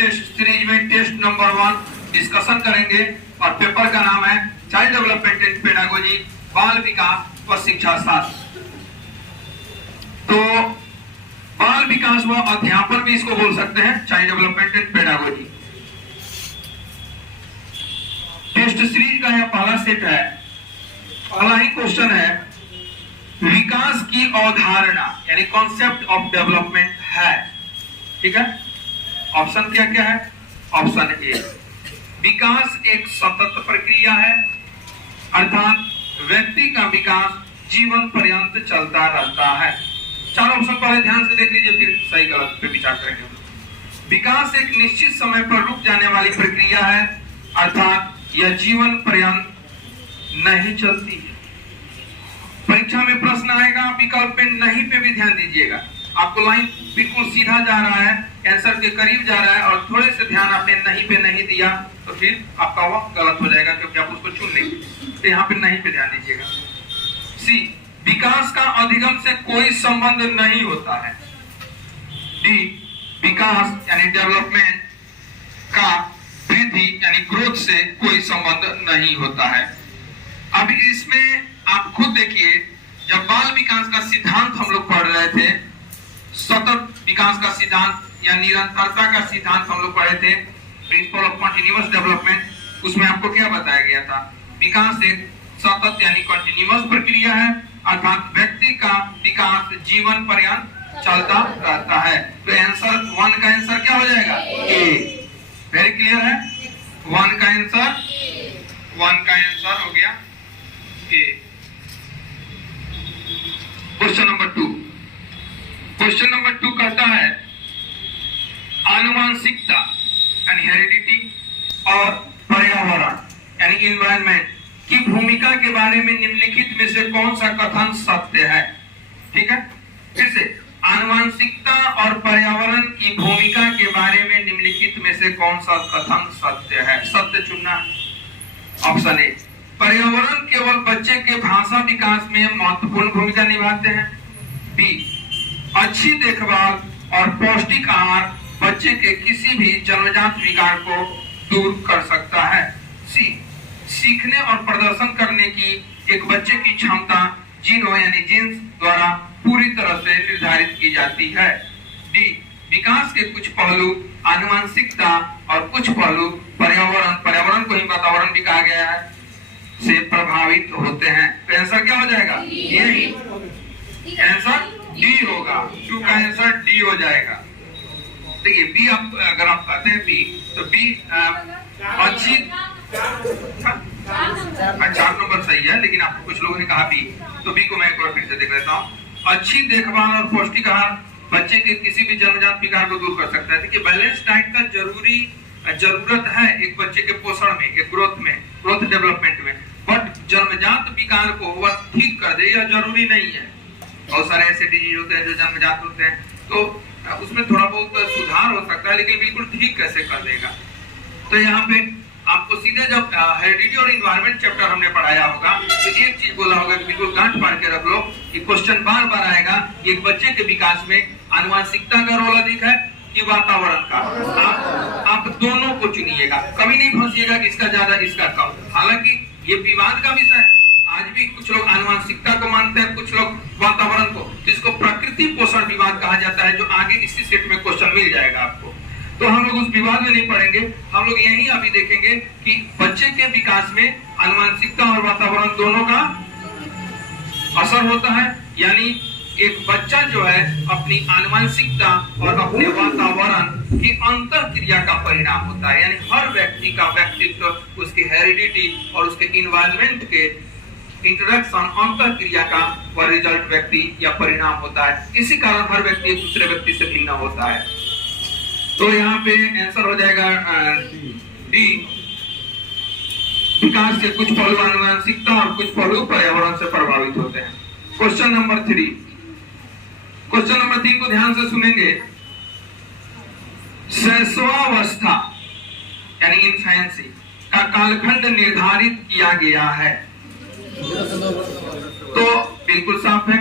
Test series में test number 1 discussion करेंगे और पेपर का नाम है चाइल्ड डेवलपमेंट एंड पेडागोजी, बाल विकास व शिक्षा शास्त्र। तो बाल विकास व अध्यापन भी इसको बोल सकते हैं, child development and pedagogy. Test series का यह पहला सेट है। पहला ही क्वेश्चन है, विकास की अवधारणा यानी कॉन्सेप्ट ऑफ डेवलपमेंट है। ठीक है, ऑप्शन क्या क्या है? ऑप्शन ए, विकास एक सतत प्रक्रिया है, अर्थात व्यक्ति का विकास जीवन पर्यंत चलता रहता है। चार ऑप्शन पहले ध्यान से देख लीजिए, फिर सही गलत पे विचार करेंगे। विकास एक निश्चित समय पर रुक जाने वाली प्रक्रिया है, अर्थात यह जीवन पर्यंत नहीं चलती है। परीक्षा में प्रश्न आएगा, विकल्प पे नहीं पे भी ध्यान दीजिएगा। आपको लाइन बिल्कुल सीधा जा रहा है, आंसर के करीब जा रहा है और थोड़े से ध्यान आपने नहीं पे नहीं दिया तो फिर आपका वक्त गलत हो जाएगा, क्योंकि आप उसको चुन लेंगे। तो यहाँ पे नहीं पे ध्यान दीजिएगा। सी, विकास का अधिगम से कोई संबंध नहीं होता है। डी, विकास यानी डेवलपमेंट का वृद्धि यानी ग्रोथ से कोई संबंध नहीं होता है। अब इसमें आप खुद देखिए, जब बाल विकास का सिद्धांत हम लोग पढ़ रहे थे, सतत विकास का सिद्धांत या निरंतरता का सिद्धांत हम लोग पढ़े थे, प्रिंसिपल ऑफ कॉन्टिन्यूअस डेवलपमेंट, उसमें आपको क्या बताया गया था? विकास एक सतत यानी कॉन्टिन्यूअस प्रक्रिया है, अर्थात व्यक्ति का विकास जीवन पर्यंत चलता रहता है। तो आंसर 1 का आंसर क्या हो जाएगा? ए। वेरी क्लियर है? 1 का आंसर हो गया A. Question number 2। Question number 2 कहता है, आनुवंशिकता यानी हेरिडिटी और पर्यावरण यानी इन्वायरमेंट की भूमिका के बारे में निम्नलिखित में से कौन सा कथन सत्य है? ठीक है, फिर से, आनुवंशिकता और पर्यावरण की भूमिका के बारे में निम्नलिखित में से कौन सा कथन सत्य है? सत्य चुनना। ऑप्शन ए, पर्यावरण केवल बच्चे के भाषा विकास में महत्वपूर्ण भूमिका निभाते हैं। बी, अच्छी देखभाल और पौष्टिक आहार बच्चे के किसी भी जन्मजात विकार को दूर कर सकता है। सी, सीखने और प्रदर्शन करने की एक बच्चे की क्षमता जीनों यानी जीन्स द्वारा पूरी तरह से निर्धारित की जाती है। डी, विकास के कुछ पहलू आनुवंशिकता और कुछ पहलू पर्यावरण को ही वातावरण भी कहा गया है से प्रभावित होते हैं। तो आंसर क्या हो जाएगा? यही आंसर डी होगा। 2 का आंसर डी हो जाएगा। देखिए, बी अगर आप कहते हैं बी, तो बी अच्छी 4 नंबर सही है, लेकिन आपको कुछ लोगों ने कहा बी, तो बी को मैं एक बार फिर से देख लेता हूँ। अच्छी देखभाल और पौष्टिक आहार बच्चे के किसी भी जन्मजात विकार को दूर कर सकता है। देखिए, बैलेंस डाइट का जरूरत है एक बच्चे के पोषण में, एक ग्रोथ डेवलपमेंट में, बट जन्मजात विकार को वह ठीक कर दे यह जरूरी नहीं है। बहुत सारे ऐसे डिजीज होते हैं जो जन्मजात होते हैं, तो उसमें थोड़ा बहुत सुधार हो सकता है, लेकिन बिल्कुल ठीक कैसे कर देगा? तो यहाँ पे आपको सीधे जब हेरिडिटी और इन्वायरमेंट चैप्टर हमने पढ़ाया होगा, तो एक चीज बोला होगा कि बिल्कुल गांठ पार के रख लो कि क्वेश्चन बार बार आएगा, एक बच्चे के विकास में आनुवंशिकता का रोल अधिक है कि वातावरण का। आप दोनों को चुनिएगा, कभी नहीं फंसिएगा कि इसका ज्यादा इसका कम। हालांकि ये विवाद का विषय है, आज भी कुछ लोग आनुवंशिकता को मानते हैं, कुछ लोग वातावरण को, जिसको प्रकृति पोषण विवाद कहा जाता है, जो आगे इसी सेट में क्वेश्चन मिल जाएगा आपको। तो हम लोग उस विवाद में नहीं पढ़ेंगे, हम लोग यही अभी देखेंगे कि बच्चे के विकास में आनुवंशिकता और वातावरण दोनों का असर होता है। यानी एक बच्चा जो है अपनी आनुवंशिकता और अपने वातावरण की अंतर क्रिया का परिणाम होता है। यानी हर व्यक्ति का व्यक्तित्व उसकी हेरिडिटी और उसके इन्वायरमेंट के इंटरेक्शन अंतर क्रिया का वह रिजल्ट व्यक्ति या परिणाम होता है। इसी कारण हर व्यक्ति एक दूसरे व्यक्ति से भिन्न होता है। तो यहाँ पे आंसर हो जाएगा डी, विकास के कुछ पहलू आनुवंशिकता और कुछ पहलू पर्यावरण से प्रभावित होते हैं। क्वेश्चन नंबर 3 को ध्यान से सुनेंगे। शैशवावस्था यानी इन्फेंसी का कालखंड निर्धारित किया गया है। तो बिल्कुल साफ है,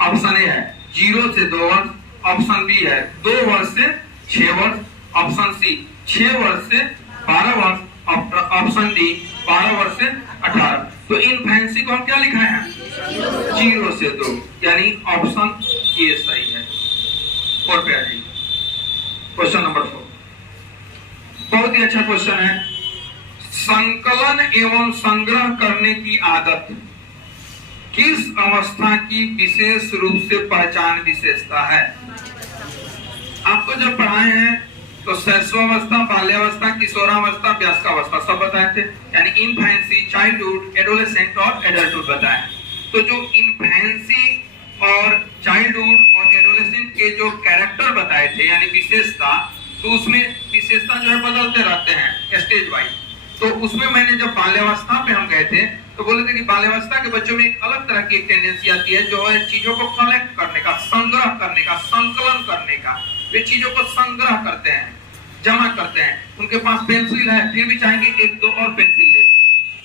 ऑप्शन ए है 0 से 2 वर्ष, ऑप्शन बी है 2 वर्ष से 6 वर्ष, ऑप्शन सी 6 वर्ष से 12 वर्ष, ऑप्शन डी 12 वर्ष से 18। तो इनफेंसी को हम क्या लिखा है 0 से 2, यानी ऑप्शन ए सही है। और पे आ जाइए क्वेश्चन नंबर 4, बहुत ही अच्छा क्वेश्चन है। संकलन एवं संग्रह करने की आदत किस अवस्था की विशेष रूप से पहचान विशेषता है? आपको जब पढ़ाए हैं तो शैशवावस्था, बाल्यावस्था, किशोरावस्था, वयस्कावस्था सब बताए थे, यानी इनफेंसी, चाइल्डहुड, एडोलेसेंट और एडल्टहुड बताए। तो जो इनफेंसी और चाइल्डहुड और एडोलेसेंट के जो कैरेक्टर बताए थे यानी विशेषता, तो उसमें विशेषता जो है बदलते रहते हैं स्टेज वाइज। तो उसमें मैंने जब बाल्यावस्था पे हम गए थे तो बोले थे कि बाल्यावस्था के बच्चों में एक अलग तरह की टेंडेंसी आती है जो है चीजों को कलेक्ट करने का, संग्रह करने का, संकलन करने का। वे चीजों को संग्रह करते हैं, जमा करते हैं। उनके पास पेंसिल है फिर भी चाहेंगे 1-2 और पेंसिल ले,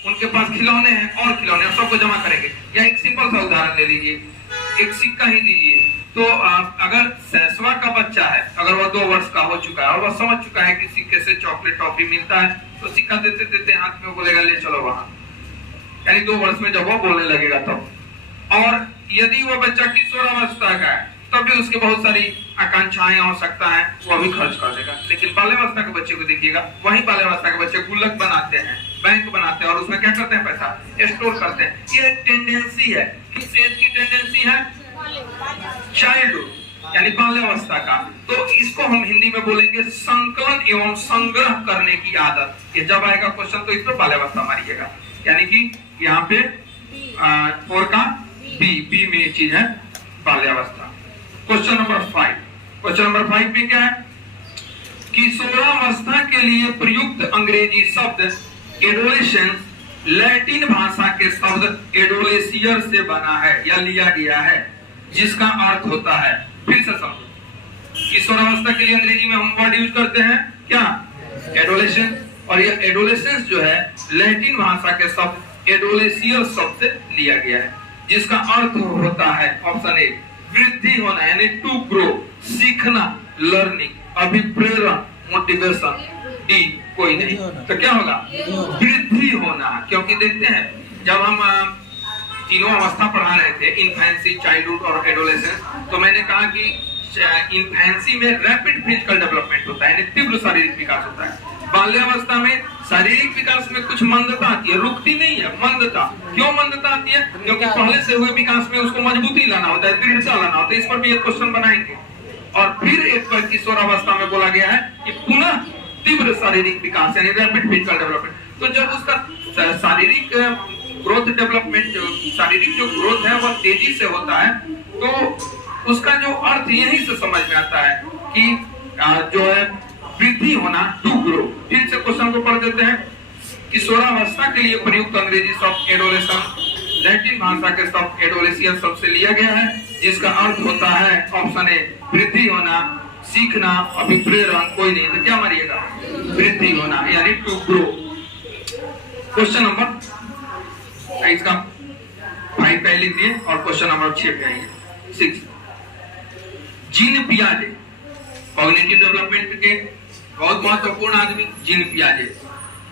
उनके पास खिलौने हैं और खिलौने, सबको जमा करेंगे। या एक सिंपल सा उदाहरण ले लीजिए, एक सिक्का ही दीजिए। तो अगर शैशवा का बच्चा है, अगर वह 2 वर्ष का हो चुका है और वह समझ चुका है कि सिक्के से चॉकलेट टॉफी मिलता है, तो सिक्का देते देते हाथ में बोलेगा ले चलो वहां, यानी 2 वर्ष में जब वो बोलने लगेगा तब। और यदि वो बच्चा किशोरावस्था का है तब भी उसके बहुत सारी आकांक्षाएं आवश्यकता है, वो भी खर्च कर देगा। लेकिन बाल्यावस्था के बच्चे को देखिएगा, वही बाल्यावस्था के बच्चे गुल्लक बनाते हैं, बैंक बनाते हैं और उसमें क्या करते हैं, पैसा स्टोर करते हैं। ये एक टेंडेंसी है। किस एज की टेंडेंसी है? चाइल्डहुड, यानी बाल्यावस्था का। तो इसको हम हिंदी में बोलेंगे संकलन एवं संग्रह करने की आदत। ये जब आएगा क्वेश्चन तो इस पर बाल्यावस्था मारिएगा, यानी कि यहाँ पे 4 का बी में ये चीज है बाल्यावस्था। क्वेश्चन नंबर 5, क्वेश्चन नंबर 5 में क्या है? किशोरावस्था के लिए प्रयुक्त अंग्रेजी शब्द एडोलेसेंस लैटिन भाषा के शब्द एडोलेसियर से बना है या लिया गया है, जिसका अर्थ होता है, फिर से समझो, किशोरावस्था के लिए अंग्रेजी में हम वर्ड यूज करते हैं क्या? एडोलेसेंस। और ये एडोलेसेंस जो है लैटिन भाषा के शब्द एडोलेसियर शब्द से लिया गया है, जिसका अर्थ होता है ऑप्शन ए वृद्धि होना, यानी टू ग्रो, सीखना, लर्निंग, अभिप्रेरण, मोटिवेशन। डी कोई नहीं, तो क्या होगा? वृद्धि होना। क्योंकि देखते हैं जब हम तीनों अवस्था पढ़ा रहे थे, इनफेंसी, चाइल्डहुड और एडोलेसेंस, तो मैंने कहा कि इनफेंसी में रैपिड फिजिकल डेवलपमेंट होता है, यानी तीव्र शारीरिक विकास होता है। बाल्यावस्था में शारीरिक विकास में कुछ मंदता आती है, रुकती नहीं है, मंदता। क्यों मंदता आती है? क्योंकि पहले से हुए विकास में उसको मजबूती लाना होता है, दृढ़ता लाना होता है। इस पर भी एक क्वेश्चन बनाएंगे। और फिर एक पर किशोरावस्था में बोला गया है कि पुनः तीव्र शारीरिक विकास, यानी रैपिड फिजिकल डेवलपमेंट। तो जब उसका शारीरिक ग्रोथ डेवलपमेंट, शारीरिक जो ग्रोथ है वह तेजी से होता है, तो उसका जो अर्थ यही से समझ में आता है कि जो है वृद्धि होना, टू ग्रो। फिर से क्वेश्चन को पढ़ देते हैं। किशोरावस्था के लिए प्रयुक्त अंग्रेजी शब्द एडोलेसेंस लैटिन भाषा के शब्द एडोलेसियर शब्द से लिया गया है, जिसका अर्थ होता है ऑप्शन ए वृद्धि होना, सीखना, अभिप्रेरण। कोई नहीं, तो क्या मारिएगा? वृद्धि होना, यानी टू ग्रो। क्वेश्चन नंबर इसका 5 पहले लिख दिए और क्वेश्चन नंबर 6 पे आइए। 6 जीन पियाजे, कॉग्निटिव डेवलपमेंट के बहुत महत्वपूर्ण आदमी जीन पियाजे।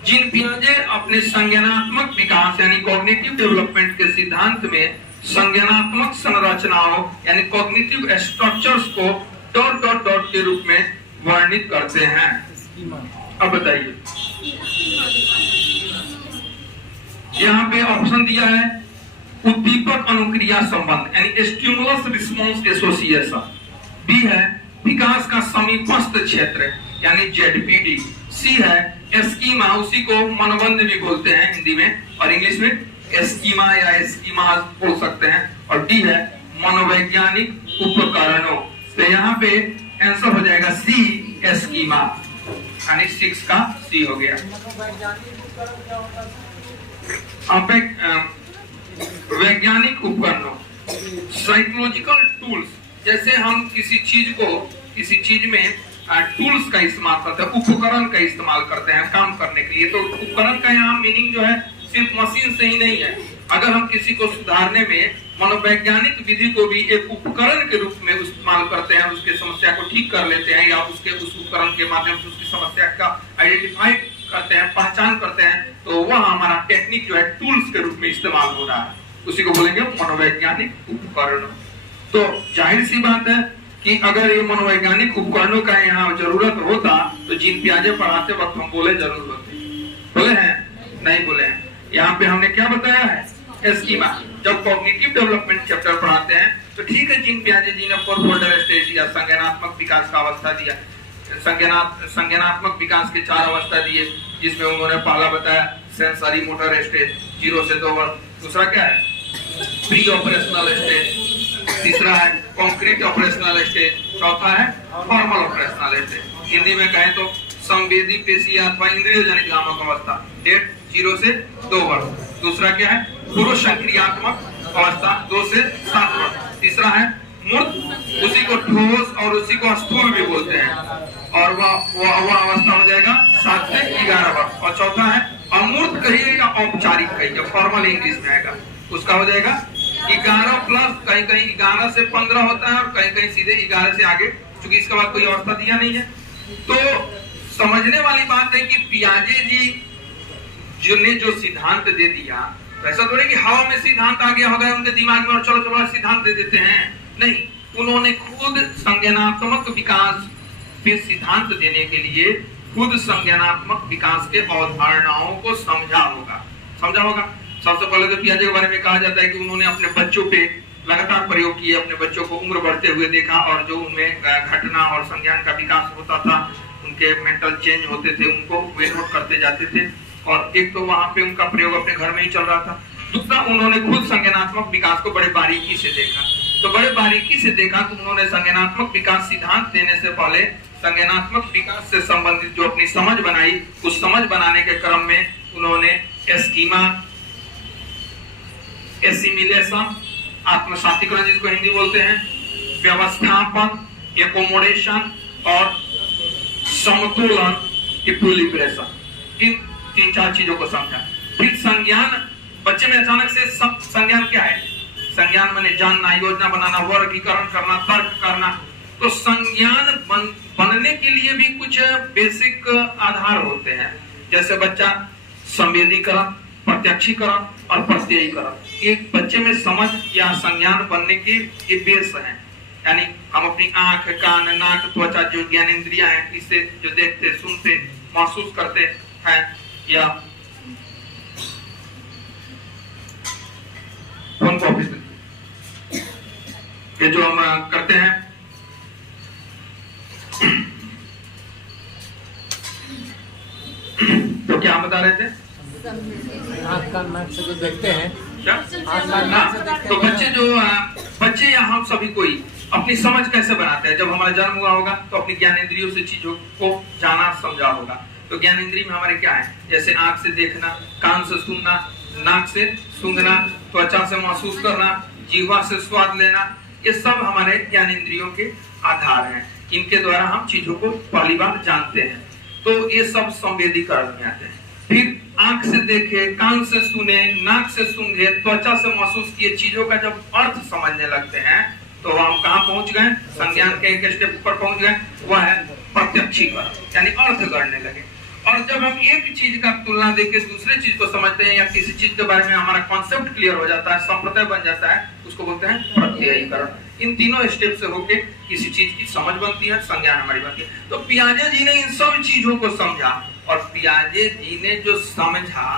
जीन पियाजे अपने संज्ञानात्मक विकास यानी कॉग्निटिव डेवलपमेंट के सिद्धांत में संज्ञानात्मक संरचनाओं यानी cognitive structures co dot dot dot के रूप में वर्णित करते हैं। अब बताइए, यहाँ पे ऑप्शन दिया है उद्दीपक अनुक्रिया संबंध यानी स्टिमुलस रिस्पॉन्स एसोसिएशन। बी है विकास का समीपस्थ क्षेत्र यानी जेडपीडी। सी है स्कीमा, उसी को मनोबंध भी बोलते हैं हिंदी में, और इंग्लिश में स्कीमा या स्कीमा बोल सकते हैं। और डी है मनोवैज्ञानिक उपकरणों। तो यहाँ पे आंसर हो जाएगा सी, स्कीमा, यानी 6 का सी हो गया। वैज्ञानिक उपकरणों, साइकोलॉजिकल टूल्स, जैसे हम किसी चीज में टूल्स का इस्तेमाल करते हैं, उपकरण का इस्तेमाल करते हैं काम करने के लिए। तो उपकरण का यहाँ मीनिंग जो है सिर्फ मशीन से ही नहीं है। अगर हम किसी को सुधारने में मनोवैज्ञानिक विधि को भी एक उपकरण के रूप में इस्तेमाल करते हैं, उसके समस्या को ठीक कर लेते हैं, या उसके उस उपकरण के माध्यम से उसकी समस्या का आइडेंटिफाई करते हैं, पहचान करते हैं, तो वह हमारा टेक्निक जो है टूल्स के रूप में इस्तेमाल हो रहा है, उसी को बोलेंगे मनोवैज्ञानिक उपकरण। तो जाहिर सी बात है कि अगर ये मनोवैज्ञानिक उपकरणों का यहाँ जरूरत होता तो जीन पियाजे पढ़ाते वक्त हम बोले जरूर होते, बोले हैं नहीं बोले हैं। यहाँ पे हमने क्या बताया है, स्कीमा। जब कॉग्निटिव डेवलपमेंट चैप्टर पढ़ाते हैं तो ठीक है, जीन पियाजे जी ने 4 फोल्डर स्टेज दिया, संज्ञानात्मक विकास का अवस्था दिया, संज्ञानात्मक विकास के 4 अवस्था दिए, जिसमें उन्होंने पहला बताया सेंसरी मोटर स्टेज 0 से 2 वर्ष, दूसरा क्या है प्री ऑपरेशनल स्टेज, तीसरा है कॉन्क्रीट ऑपरेशनल स्टेज, चौथा है फॉर्मल ऑपरेशनल स्टेज। हिंदी में कहें तो संवेदी पेशी अथवा इंद्रिय जनित गामक अवस्था, डेट 0 से 2 वर्ष। दूसरा क्या है पूर्व संक्रियात्मक अवस्था 2 से 7 वर्ष। तीसरा है मूर्त, उसी को ठोस और उसी को स्थूल भी बोलते हैं, और वह अवस्था हो जाएगा 7 से 11 वर्ष। और चौथा है अमूर्त कहिए या औपचारिक कहिए, फॉर्मल इंग्लिश में आएगा, उसका हो जाएगा 11 प्लस, कहीं कहीं 11 से 15 होता है, और कहीं कहीं सीधे 11 से आगे, क्योंकि इसके बाद कोई अवस्था दिया नहीं है। तो समझने वाली बात है कि पियाजे जी जिन्हें जो सिद्धांत दे दिया, ऐसा थोड़ी कि हवा में सिद्धांत आ गया होगा उनके दिमाग में और चलो चलो सिद्धांत दे देते हैं, नहीं, उन्होंने खुद संज्ञानात्मक विकास पे सिद्धांत देने के लिए खुद संज्ञानात्मक विकास के अवधारणाओं को समझा होगा। सबसे पहले तो पियाजे के बारे में कहा जाता है कि उन्होंने अपने बच्चों पे लगातार प्रयोग किए, अपने बच्चों को उम्र बढ़ते हुए देखा, और जो उनमें घटना और संज्ञान का विकास होता था, उनके मेंटल चेंज होते थे, उनको वे नोट करते जाते थे। और एक तो वहां पे उनका प्रयोग अपने घर में ही चल रहा था, दूसरा उन्होंने खुद संज्ञानात्मक विकास को बड़े बारीकी से देखा। तो बड़े बारीकी से देखा तो उन्होंने संज्ञानात्मक विकास सिद्धांत देने से पहले संज्ञानात्मक विकास से संबंधित जो अपनी समझ बनाई, उस समझ बनाने के क्रम में उन्होंने स्कीमा, एसिमिलेशन, आत्मसातीकरण जिसको हिंदी बोलते हैं, व्यवस्थापन, एकोमोडेशन और समतोलन, इक्विलिब्रेशन, इन 3-4 चीजों को समझा। फिर संज्ञान, बच्चे में अचानक से संज्ञान क्या है, संज्ञान माने जानना, योजना बनाना, वर्गीकरण करना, तर्क करना। तो संज्ञान बनने के लिए भी कुछ बेसिक आधार होते हैं, जैसे बच्चा संवेदीकरण, प्रत्यक्षीकरण और प्रत्ययीकरण। एक बच्चे में समझ या संज्ञान बनने के ये बेस है, यानी हम अपनी आंख, कान, नाक, त्वचा जो ज्ञानेंद्रियां हैं, इससे जो देखते, सुनते, महसूस करते हैं, या फोन को ऑफिस में ये जो हम करते हैं, तो क्या हम बता रहे थे, आँख कान नाक से जो देखते हैं, क्या तो बच्चे या हम सभी कोई अपनी समझ कैसे बनाते हैं। जब हमारा जन्म हुआ होगा तो अपनी ज्ञानेंद्रियों से चीजों को जाना, समझा होगा। तो ज्ञानेंद्रिय में हमारे क्या है, जैसे आंख से देखना, कान से सुनना, नाक से सूंघना, त्वचा से महसूस करना, जीवा से स्वाद लेना, ये सब हमारे ज्ञानेंद्रियों के आधार हैं। इनके द्वारा हम चीजों को पहली बार जानते हैं, तो ये सब संवेदीकरण में आते हैं। फिर आंख से देखे, कान से सुने, नाक से सूंघे, त्वचा से महसूस किए चीजों का जब अर्थ समझने लगते हैं, तो हम कहाँ पहुंच गए, संज्ञान के एक स्टेप ऊपर पहुंच गए, वह है प्रत्यक्षीकरण, यानी अर्थ गढ़ने लगे। और जब हम एक चीज का तुलना देके दूसरे चीज को समझते हैं, या किसी चीज के बारे में हमारा कॉन्सेप्ट क्लियर हो जाता है, संप्रदाय बन जाता है, उसको बोलते हैं प्रत्ययीकरण। इन तीनों स्टेप से होके किसी चीज की समझ बनती है, संज्ञान हमारी बनती है। तो पियाजे जी ने इन सब चीजों को समझा, और पियाजे जी ने जो समझा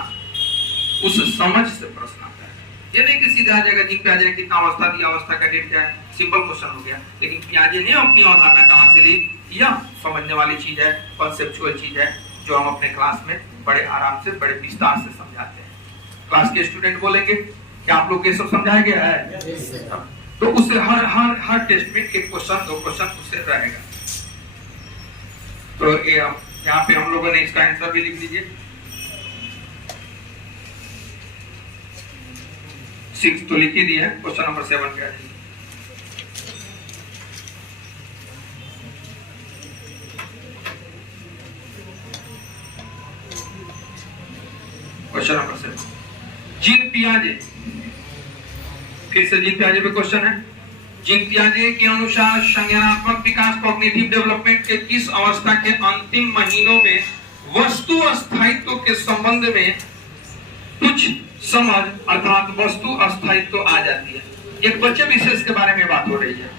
उस समझ से प्रश्न आता है। ये नहीं कि सीधा जाएगा कि पियाजे ने कितना अवस्था दिया, अवस्था का डेट क्या है, सिंपल क्वेश्चन हो गया। लेकिन पियाजे ने अपनी अवधारणा कहाँ से ली, यह समझने वाली चीज है, कॉन्सेप्चुअल चीज है, जो हम अपने क्लास में बड़े आराम से, बड़े विस्तार से समझाते हैं। क्लास के स्टूडेंट बोलेंगे कि आप लोग ये सब समझाया गया है, तो उससे हर टेस्ट में एक क्वेश्चन, 2 क्वेश्चन उससे रहेगा। तो यहाँ पे हम लोगों ने इसका आंसर भी लिख लीजिए। 6 तो लिख ही दिया, क्वेश्चन नंबर 7 क्या है। क्वेश्चन नंबर 7, जीन पियाजे फिर से जीन पियाजे पे क्वेश्चन है। जीन पियाजे के अनुसार संज्ञानात्मक विकास कॉग्निटिव डेवलपमेंट के किस अवस्था के अंतिम महीनों में वस्तु अस्थायित्व के संबंध में कुछ समझ अर्थात वस्तु अस्थायित्व आ जाती है। एक बच्चे विशेष के बारे में बात हो रही है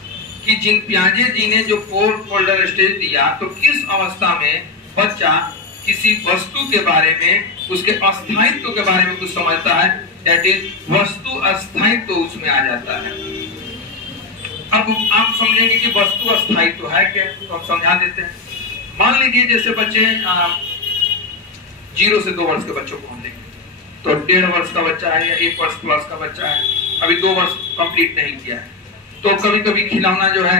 कि जीन पियाजे जी ने जो 4 फोल्डर स्टेज दिया, तो किस अवस्था में बच्चा किसी वस्तु के बारे में, उसके अस्थायित्व के बारे में कुछ समझता है, दैट इज वस्तु अस्थायित्व उसमें आ जाता है। अब आप समझेंगे कि वस्तु अस्थायित्व है क्या, तो हम समझा देते हैं। मान लीजिए जैसे बच्चे 0 से 2 वर्ष के बच्चों को हम लेंगे, तो 1.5 वर्ष का बच्चा है या 1 वर्ष प्लस का बच्चा है, अभी 2 वर्ष कंप्लीट नहीं किया है, तो कभी कभी खिलौना जो है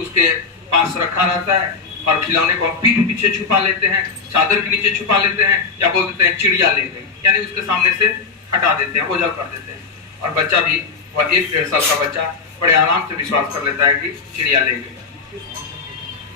उसके पास रखा रहता है और खिलौने को पीठ पीछे छुपा लेते हैं, चादर के नीचे छुपा लेते हैं, या बोल देते हैं चिड़िया ले गई, यानी उसके सामने से हटा देते हैं, ओझल कर देते हैं। और बच्चा भी, वह 1-1.5 साल का बच्चा बड़े आराम से विश्वास कर लेता है कि चिड़िया ले गई।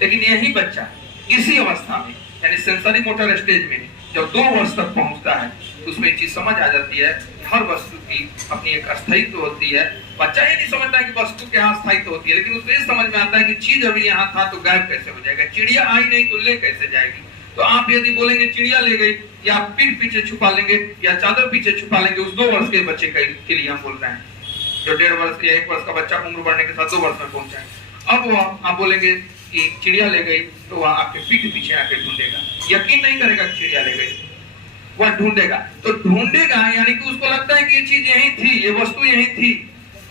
लेकिन यही बच्चा इसी अवस्था में यानी सेंसरी मोटर स्टेज में जब 2 वर्ष तक पहुंचता है, तो उसमें चीज समझ आ जाती है कि हर वस्तु की अपनी एक अस्थायित्व होती है। बच्चा ये नहीं समझता कि वस्तु के यहाँ अस्थायित्व होती है, लेकिन उसको ये समझ में आता है कि चीज अभी यहाँ था तो गायब कैसे हो जाएगा, चिड़िया आई नहीं तो ले कैसे जाएगी। तो आप यदि बोलेंगे चिड़िया ले गई, या पीठ पीछे छुपा लेंगे या चादर पीछे छुपा लेंगे, उस 2 वर्ष के बच्चे के लिए हम बोल रहे हैं, जो 1.5 वर्ष या 1 वर्ष का बच्चा उम्र बढ़ने के साथ 2 वर्ष में पहुंचा है। अब वह आप बोलेंगे कि चिड़िया ले गई, तो वह आपके पीठ पीछे आके ढूंढेगा, यकीन नहीं करेगा कि चिड़िया ले गई, वह ढूंढेगा। तो ढूंढेगा यानी कि उसको लगता है कि ये चीज यही थी, ये वस्तु यही थी,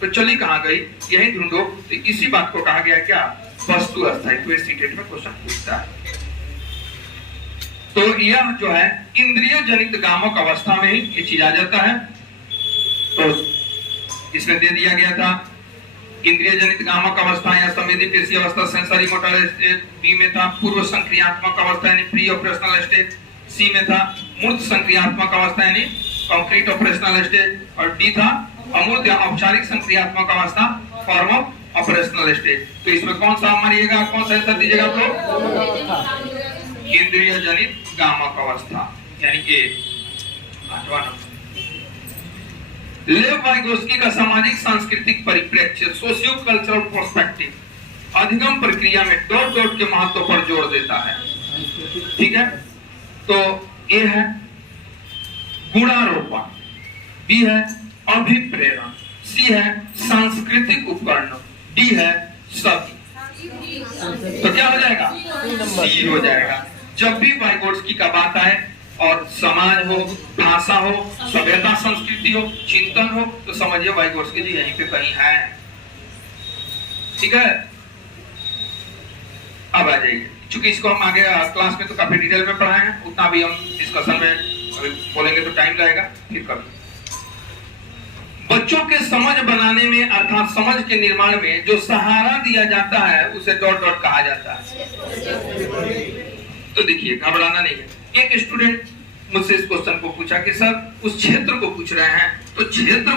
तो चली कहाँ गई, यही ढूंढो। तो इसी बात को कहा गया क्या, वस्तु अस्थायित्व। सीटेट में क्वेश्चन पूछता है। तो यह जो है इंद्रिय जनित गामक अवस्था में ही ये चीज आ जाता है। तो इसमें दे दिया गया था इंद्रिय जनित गामक अवस्था या संवेदी पेशी अवस्था सेंसरी मोटर स्टेज, बी में था पूर्व संक्रियात्मक अवस्था यानी प्री ऑपरेशनल स्टेज, सी में था मूर्त संक्रियात्मक अवस्था यानी कंक्रीट ऑपरेशनल स्टेज, और डी था अमूर्त या औपचारिक संक्रियात्मक अवस्था फॉर्म ऑफ ऑपरेशनल स्टेज। तो इसमें कौन सा मारिएगा, कौन सा आंसर दीजिएगा आप लोग, इंद्रिय जनित गामक अवस्था यानी कि 8वां नंबर। लेव वाइगोस्की का सामाजिक सांस्कृतिक परिप्रेक्ष्य सोशियो कल्चरल पर्सपेक्टिव अधिगम प्रक्रिया में डॉट डॉट के महत्व पर जोर देता है। ठीक है, तो ए है गुणारोपण, बी है अभिप्रेरण, सी है सांस्कृतिक उपकरण, डी है सती। तो क्या हो जाएगा, सी हो जाएगा। जब भी वाइगोत्स्की का बात आए और समाज हो, भाषा हो, सभ्यता संस्कृति हो, चिंतन हो, तो समझिए वाइगोत्स्की जी यहीं पे कहीं है। ठीक है, अब आ जाइए, चूंकि इसको हम आगे क्लास में तो काफी डिटेल में पढ़ाए हैं, उतना भी हम डिस्कशन में अभी बोलेंगे तो टाइम लगेगा, फिर कभी। बच्चों के समझ बनाने में अर्थात समझ के निर्माण में जो सहारा दिया जाता है उसे डॉट डॉट कहा जाता है। तो देखिए, घबराना नहीं है। एक स्टूडेंट मुझसे इस क्वेश्चन को पूछा कि सर उस क्षेत्र को पूछ रहे हैं, तो क्षेत्र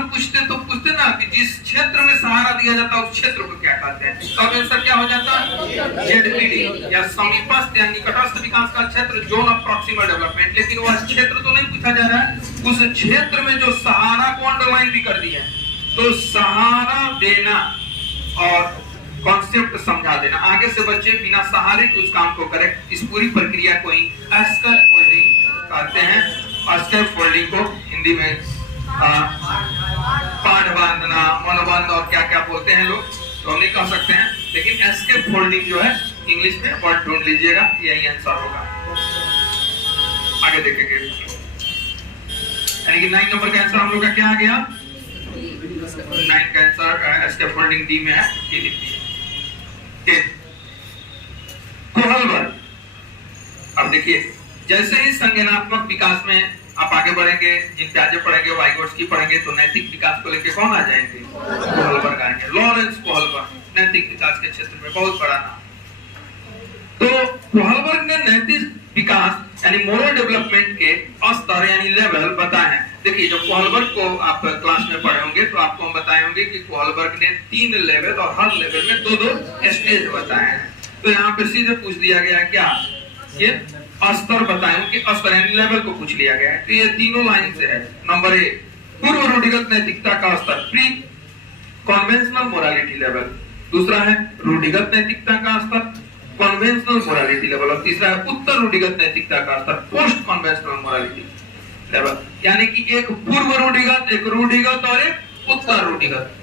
पूछते ना कि जिस क्षेत्र में सहारा दिया जाता है उस क्षेत्र को क्या कहते हैं, तो आंसर क्या हो जाता है, जेडपीडी या समीपस्थ या निकटस्थ विकास का क्षेत्र, जोन ऑफ प्रॉक्सिमल डेवलपमेंट। लेकिन वह क्षेत्र तो नहीं पूछा जा रहा है, उस क्षेत्र में जो सहारा को अंडरलाइन भी कर दिया है। तो सहारा देना और कॉन्सेप्ट समझा देना, आगे से बच्चे बिना सहारे के उस काम को करें, इस पूरी प्रक्रिया को ही स्कैफोल्डिंग कहते हैं। स्कैफोल्डिंग को हिंदी में पाठ बांधना, मनोबंध और क्या क्या बोलते हैं लोग, तो हम नहीं कह सकते हैं, लेकिन स्कैफोल्डिंग जो है इंग्लिश में वर्ड ढूंढ लीजिएगा, यही आंसर होगा। आगे देखेंगे, यानी कि 9 नंबर का आंसर हम लोग का क्या आ गया, 9 का आंसर स्कैफोल्डिंग डी में है, ये लिखिए। कोहलबर्ग, अब देखिए, जैसे ही संज्ञानात्मक विकास में आप आगे बढ़ेंगे, जिन प्याजे पढ़ेंगे, वाइगोत्स्की पढ़ेंगे, तो नैतिक विकास को लेके कौन आ जाएंगे, कोहलबर्ग आएंगे। लॉरेंस कोहलबर्ग नैतिक विकास के क्षेत्र में बहुत बड़ा नाम। तो कोहलबर्ग ने नैतिक विकास यानी मोरल डेवलपमेंट के स्तर यानी लेवल बताए हैं। देखिए, जब कोहलबर्ग को आप क्लास में पढ़े होंगे तो आपको हम बताए होंगे कि कोहलबर्ग ने 3 लेवल और हर लेवल में 2-2 स्टेज बताए हैं। तो यहाँ पे सीधे पूछ दिया गया क्या, ये स्तर बताए कि स्तर यानी लेवल को पूछ लिया गया है। तो ये तीनों लाइन से है। नंबर 1 पूर्व रूढ़िगत नैतिकता का स्तर, प्री कॉन्वेंशनल मोरालिटी लेवल, दूसरा है रूढ़िगत नैतिकता का स्तर, कॉन्वेंशनल मोरालिटी लेवल, और तीसरा है उत्तर रूढ़िगत नैतिकता का स्तर, पोस्ट कॉन्वेंशनल मोरालिटी लेवल। यानी कि एक पूर्व रूढ़िगत, एक रूढ़िगत और एक उत्तर रूढ़िगत।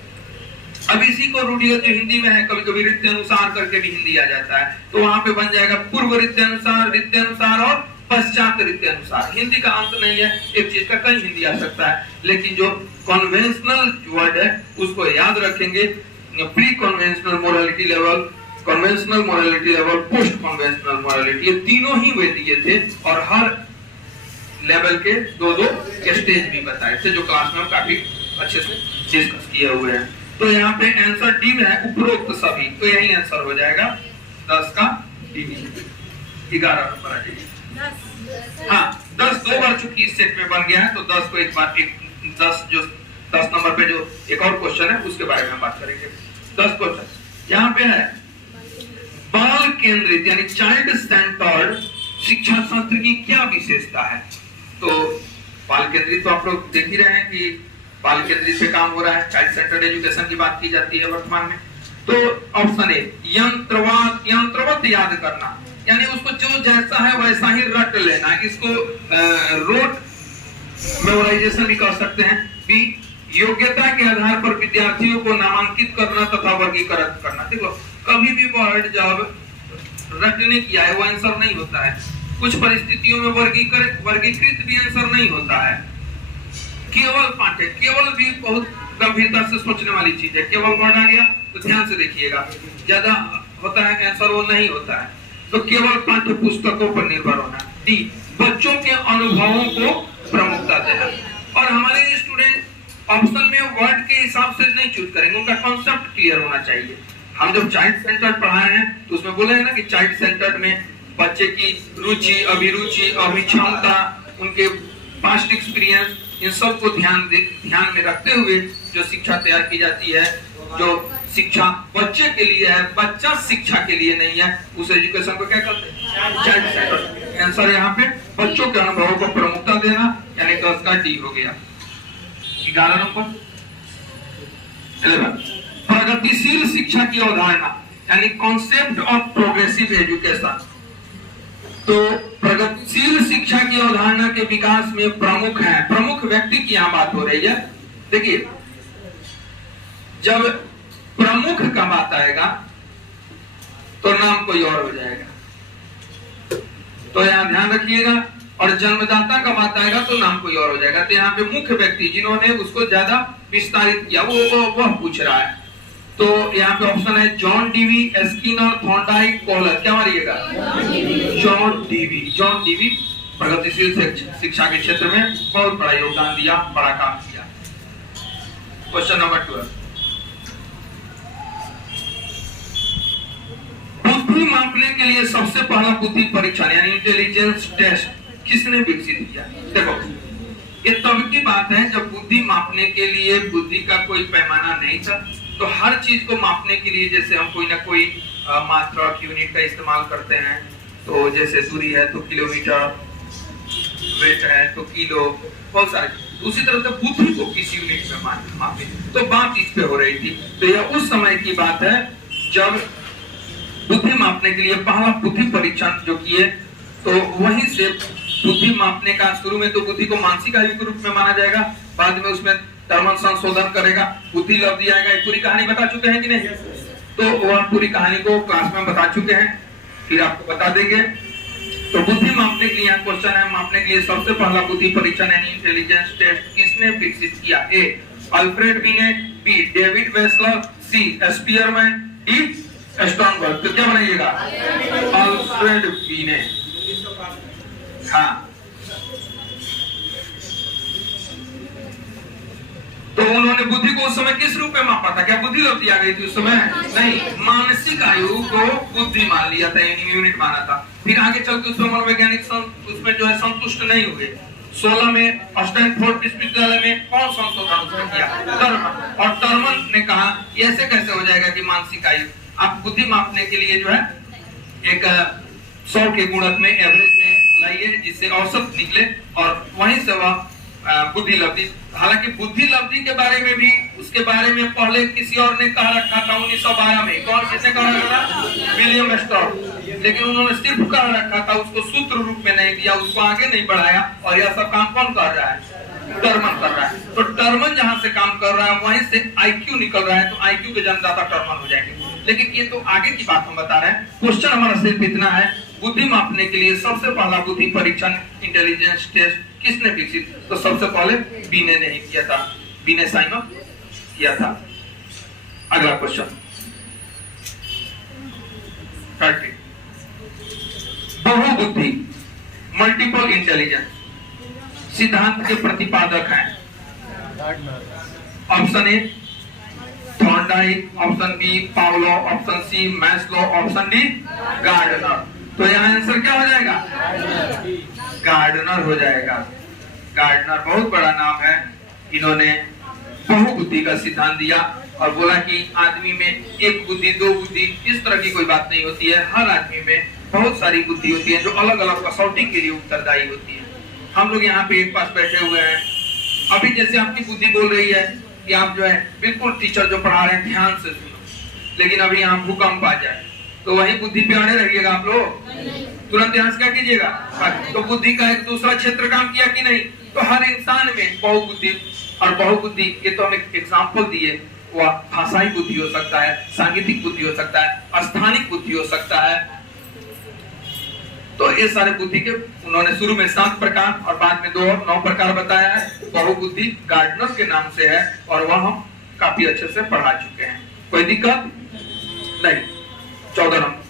अब इसी को रूढ़िगत जो हिंदी में है, कभी कभी रीत्य अनुसार करके भी हिंदी आ जाता है, तो वहां पे बन जाएगा पूर्व रीत्य अनुसार और पश्चात रीत्य अनुसार। हिंदी का अंत नहीं है, एक चीज का कहीं हिंदी आ सकता है, लेकिन जो कॉन्वेंशनल वर्ड है उसको याद रखेंगे। Pre conventional morality level, conventional morality level, post conventional morality, ये तीनों ही वे दिए थे और हर लेवल के दो स्टेज भी बताए थे, जो क्लास में काफी अच्छे से डिस्कस किए हुए हैं। तो यहाँ पे आंसर डी में है उपरोक्त सभी, तो यही आंसर हो जाएगा 10 का डी। 11 नंबर आ जाएगी। हाँ, 10 दो बार चूंकि इस सेट में बन गया है, तो 10 को एक बार 10 नंबर पे जो एक और क्वेश्चन है उसके बारे में बात करेंगे। 10 क्वेश्चन यहाँ पे है, बाल केंद्रित यानी चाइल्ड सेंटर्ड शिक्षा शास्त्र की क्या विशेषता है? तो बाल केंद्रित तो आप लोग देख ही रहे हैं कि बाल केंद्रित पे काम हो रहा है, चाइल्ड सेंटर्ड एजुकेशन की बात की जाती है वर्तमान में। तो ऑप्शन ए यंत्रवत याद करना, यानी उसको जो जैसा है वैसा ही रट लेना, इसको रोट मेमोराइजेशन भी कर सकते हैं। बी योग्यता के आधार पर विद्यार्थियों को नामांकित करना तथा वर्गीकृत करना। देखो कभी भी वर्ड जब रटने की आए वो आंसर नहीं होता है, कुछ परिस्थितियों में वर्गीकृत भी आंसर नहीं होता है। केवल पाठ्य, केवल भी बहुत गंभीरता से सोचने वाली चीज है, केवल वर्ड आ गया तो ध्यान से देखिएगा, ज्यादा होता है आंसर वो नहीं होता है। तो केवल पाठ्य पुस्तकों पर निर्भर होना। डी बच्चों के अनुभवों को प्रमुखता देना, और हमारे स्टूडेंट ऑप्शन में वर्ड के हिसाब से नहीं चूज करेंगे, उनका कॉन्सेप्ट क्लियर होना चाहिए। हम जब चाइल्ड सेंटर्ड पढ़ाए हैं तो उसमें बोले हैं ना कि चाइल्ड सेंटर्ड में बच्चे की रुचि, अभिरुचि, अभिक्षमता, उनके पास्ट एक्सपीरियंस, इन सब को ध्यान में रखते हुए जो शिक्षा तैयार की जाती है, जो शिक्षा बच्चे के लिए है, बच्चा शिक्षा के लिए नहीं है, उस एजुकेशन को क्या कहते हैं? Child centred. आंसर यहाँ पे बच्चों के अनुभवों को प्रमुखता देना, यानी 10 का डी हो गया। 11 नंबर 11 प्रगतिशील शिक्षा की अवधारणा, यानी कॉन्सेप्ट ऑफ प्रोग्रेसिव एजुकेशन। तो प्रगतिशील शिक्षा की अवधारणा के विकास में प्रमुख है, प्रमुख व्यक्ति की यहाँ बात हो रही है। देखिए जब प्रमुख का बात आएगा तो नाम कोई और हो जाएगा, तो यहाँ ध्यान रखिएगा। और जन्मदाता का बात आएगा तो नाम कोई और हो जाएगा। तो यहाँ पे मुख्य व्यक्ति जिन्होंने उसको ज्यादा विस्तारित किया वो पूछ रहा है। तो यहाँ पे ऑप्शन है John Dewey, Skinner, Thorndike, Kohler. क्या मारिएगा? जॉन डीवी प्रगतिशील शिक्षा के क्षेत्र में बहुत बड़ा योगदान दिया, बड़ा काम किया। क्वेश्चन नंबर 12, बुद्धि मापने के लिए सबसे पहला बुद्धि परीक्षण यानी इंटेलिजेंस टेस्ट किसने विकसित किया? देखो ये तब की बात है जब बुद्धि मापने के लिए बुद्धि का कोई पैमाना नहीं था, तो हर चीज को मापने के लिए जैसे हम कोई ना कोई मात्रक यूनिट का इस्तेमाल करते हैं, तो जैसे दूरी है तो किलोमीटर, वेट है तो किलो, बहुत सारे। उसी तरह से बुद्धि को किस यूनिट में मापे, तो बात इस पे हो रही थी। तो यह उस समय की बात है जब बुद्धि मापने के लिए पहला बुद्धि परीक्षण जो किए, तो वहीं से बुद्धि मापने का शुरू में तो बुद्धि को मानसिक आयु के रूप में माना जाएगा, बाद में उसमें टर्मन संशोधन करेगा, बुद्धि लब्ध दिया जाएगा। पूरी कहानी बता चुके हैं कि नहीं? तो वह पूरी कहानी को क्लास में बता चुके हैं, फिर आपको बता देंगे। तो बुद्धि मापने के लिए यहाँ क्वेश्चन है, मापने के लिए सबसे पहला बुद्धि परीक्षण यानी इंटेलिजेंस टेस्ट किसने विकसित किया? ए अल्फ्रेड बीने, बी डेविड वेसलर, सी स्पीयरमैन, डी स्टर्नबर्ग। तो क्या बनाइएगा? अल्फ्रेड बीने। हाँ, तो उन्होंने बुद्धि को उस समय किस रूप में मापा था? क्या बुद्धि लब्धि आ गई थी उस समय? नहीं, मानसिक आयु को बुद्धि मान लिया था, यूनिट माना था। फिर आगे चल के उसमें मनोवैज्ञानिक उसमें जो है संतुष्ट नहीं हुए। 16 में स्टैनफोर्ड विश्वविद्यालय में कौन संशोधन उसने किया? टर्मन। और टर्मन ने कहा ऐसे कैसे हो जाएगा कि मानसिक आयु, आप बुद्धि मापने के लिए जो है एक 100 के गुणक में एवरेज में लाइए जिससे औसत निकले, और वहीं से वह बुद्धि लब्धि। हालांकि बुद्धि लब्धि के बारे में भी उसके बारे में पहले किसी और ने कहा रखा था 1912 में। कौन किसने कहा रखा था? William stock. लेकिन उन्होंने सिर्फ कहा रखा था, उसको सूत्र रूप में नहीं दिया, उसको आगे नहीं बढ़ाया। और यह सब काम कौन कर रहा है? टर्मन कर रहा है। तो टर्मन जहां से काम कर रहा है वहीं से आईक्यू निकल रहा है, तो आईक्यू के जन्मदाता टर्मन हो जाएंगे। लेकिन ये तो आगे की बात हम बता रहे हैं। क्वेश्चन हमारा सिर्फ इतना है, बुद्धि मापने के लिए सबसे पहला बुद्धि परीक्षण इंटेलिजेंस टेस्ट किसने विकसित? तो सबसे पहले बीने ने ही किया था, बीने साइमन किया था। अगला क्वेश्चन, बहुबुद्धि मल्टीपल इंटेलिजेंस सिद्धांत के प्रतिपादक हैं। Option A Thorndike, option B Pavlov, option C Maslow, option D Gardner. तो यहाँ आंसर क्या हो जाएगा? गार्डनर हो जाएगा। गार्डनर बहुत बड़ा नाम है। इन्होंने बहुबुद्धि का सिद्धांत दिया और बोला कि आदमी में एक बुद्धि, दो बुद्धि, इस तरह की कोई बात नहीं होती है। हर आदमी में बहुत सारी बुद्धि होती है जो अलग अलग कसौटी के लिए उत्तरदायी होती है। हम लोग यहाँ पे एक पास बैठे हुए हैं, अभी जैसे आपकी बुद्धि बोल रही है कि आप जो है बिल्कुल टीचर जो पढ़ा रहे हैं ध्यान से सुनो, लेकिन अभी यहाँ भूकंप आ जाए तो वही बुद्धि पे अड़े रहिएगा आप लोग, तुरंत ध्यान से क्या कीजिएगा? तो बुद्धि का एक दूसरा क्षेत्र काम किया कि नहीं? तो हर इंसान में बहुबुद्धि और बहुबुद्धि, ये तो हम एक एग्जाम्पल दिए, वह भाषाई बुद्धि हो सकता है, सांगीतिक बुद्धि हो सकता है, स्थानिक बुद्धि हो सकता है। तो ये सारे बुद्धि के उन्होंने शुरू में 7 प्रकार और बाद में 2 और 9 प्रकार बताया है। बहुबुद्धि गार्डनर के नाम से है और वह हम काफी अच्छे से पढ़ा चुके हैं, कोई दिक्कत नहीं। 14 नंबर,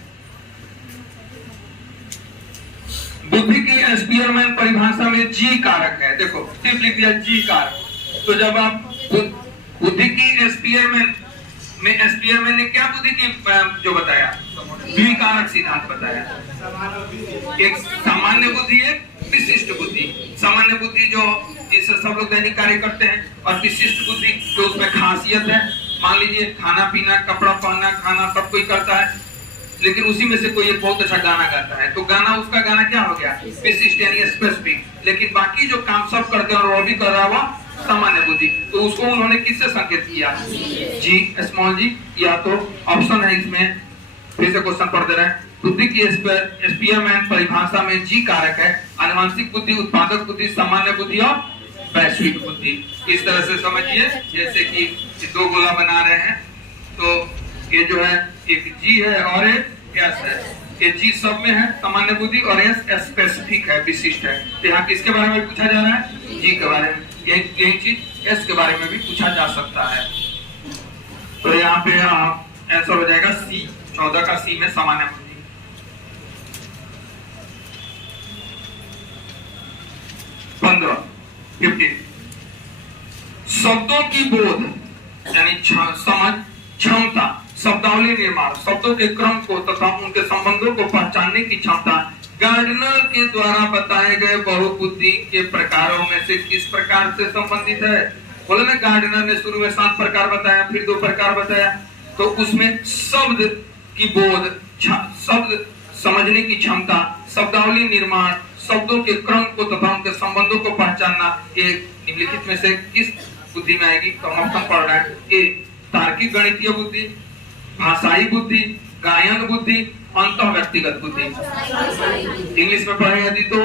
बुद्धि की स्पीयरमैन परिभाषा में जी कारक है। देखो सिर्फ लिख दिया जी कारक। तो जब आप बुद्धि की स्पीयरमैन ने क्या बुद्धि की जो बताया? द्विकारक सिद्धांत बताया। एक सामान्य बुद्धि, एक विशिष्ट बुद्धि। सामान्य बुद्धि जो जिससे सब लोग दैनिक कार्य करते हैं, और विशिष्ट बुद्धि जो उसमें खासियत है। मान लीजिए खाना पीना, कपड़ा पहनना, खाना सब कोई करता है, लेकिन उसी में से कोई एक बहुत अच्छा गाना गाता है, तो गाना उसका गाना क्या हो गया? विशिष्ट यानी स्पेसिफिक। लेकिन बाकी जो काम सब करते हैं और वो भी कर रहा हुआ सामान्य बुद्धि, तो उसको उन्होंने किससे संकेत किया? जी, स्मॉल जी। या तो ऑप्शन है इसमें, फिर से क्वेश्चन पढ़ दे रहे हैं। बुद्धि की स्पीयरमैन परिभाषा में जी कारक है आनुवंशिक बुद्धि, उत्पादक बुद्धि, सामान्य बुद्धि और वैश्विक बुद्धि। इस तरह से समझिए, जैसे कि 2 गोला बना रहे हैं, तो ये जो है एक जी है और एक एस है। ये जी सब में है सामान्य बुद्धि और एस स्पेसिफिक है, विशिष्ट है। तो यहाँ किसके बारे में पूछा जा रहा है? जी के बारे में। यही चीज एस के बारे में भी पूछा जा सकता है। तो यहाँ पे आंसर हो जाएगा सी, 14 का सी में सामान्य बुद्धि। 15 शब्दों की बोध यानी समझ, क्षमता, शब्दावली निर्माण, शब्दों के क्रम को तथा उनके संबंधों को पहचानने की क्षमता गार्डनर के द्वारा बताए गए बहुबुद्धि के प्रकारों में से किस प्रकार से संबंधित है? बोले ना, गार्डनर ने शुरू में 7 प्रकार बताया, फिर 2 प्रकार बताया, तो उसमें शब्द की बोध, शब्द समझने की क्षमता, शब्दावली निर्माण, शब्दों के क्रम को तथा उनके संबंधों को पहचानना, ये निम्नलिखित में से किस बुद्धि में आएगी? तो हम पढ़ रहे हैं। ए तार्किक गणितीय बुद्धि, भाषाई बुद्धि, गायन बुद्धि, अंतः व्यक्तिगत बुद्धि। इंग्लिश में पढ़े यदि तो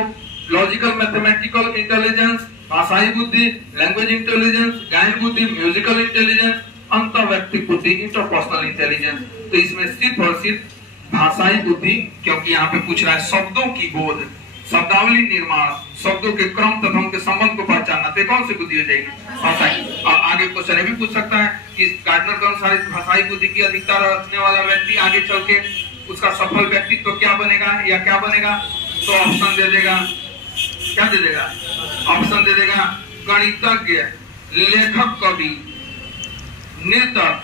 लॉजिकल मैथमेटिकल इंटेलिजेंस, भाषाई बुद्धि, लैंग्वेज इंटेलिजेंस, गायन बुद्धि, म्यूजिकल इंटेलिजेंस, अंतः व्यक्तिगत बुद्धि, इंटरपर्सनल इंटेलिजेंस। तो इसमें सिर्फ और सिर्फ भाषाई बुद्धि, क्योंकि यहाँ पे पूछ रहा है शब्दों की बोध, शब्दावली निर्माण, शब्दों के क्रम तथा उनके संबंध को पहचानना, तो कौन सी बुद्धि हो जाएगी? भाषाई। और आगे क्वेश्चन ये भी पूछ सकता है कि गार्डनर के अनुसार भाषाई बुद्धि की अधिकता रखने वाला व्यक्ति आगे चल के उसका सफल व्यक्तित्व तो क्या बनेगा या क्या बनेगा? तो ऑप्शन दे देगा, क्या दे देगा? ऑप्शन दे देगा गणितज्ञ, लेखक, कवि, नृतक,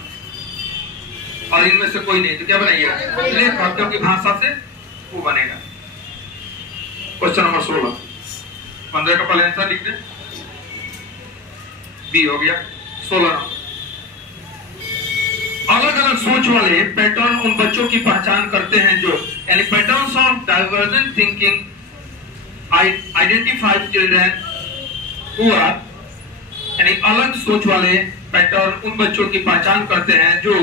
और इनमें से कोई नहीं, तो क्या बनाइएगा? लेखक, क्योंकि भाषा से वो बनेगा। क्वेश्चन नंबर 16, 15 का पहले आंसर लिख दे, बी हो गया। 16 नंबर, अलग अलग सोच वाले पैटर्न उन बच्चों की पहचान करते हैं जो, यानी patterns of divergent thinking identified children हुआ, यानी अलग सोच वाले पैटर्न उन बच्चों की पहचान करते हैं जो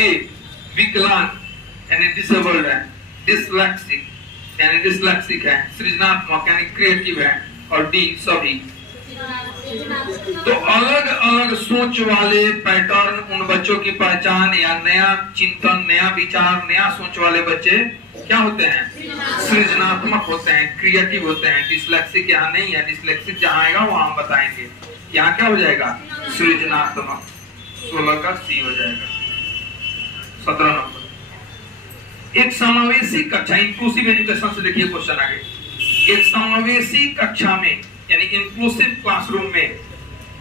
ए विकलांग यानी डिसेबल्ड है, डिसलेक्सिक यानी डिसलेक्सिक है, सृजनात्मक यानी क्रिएटिव है, और डी सभी। तो अलग अलग सोच वाले पैटर्न उन बच्चों की पहचान या नया चिंतन, नया विचार, नया सोच वाले बच्चे क्या होते हैं? सृजनात्मक होते हैं, क्रिएटिव होते हैं। डिसलेक्सिक यहाँ नहीं है, डिसलेक्सिक जहाँ आएगा वहां हम बताएंगे। यहाँ क्या हो जाएगा? सृजनात्मक। 16 का सी हो जाएगा। 17 नंबर, एक समावेशी कक्षा, इंक्लूसिव एजुकेशन से देखिए क्वेश्चन आगे। एक समावेशी कक्षा में यानी इंक्लूसिव क्लासरूम में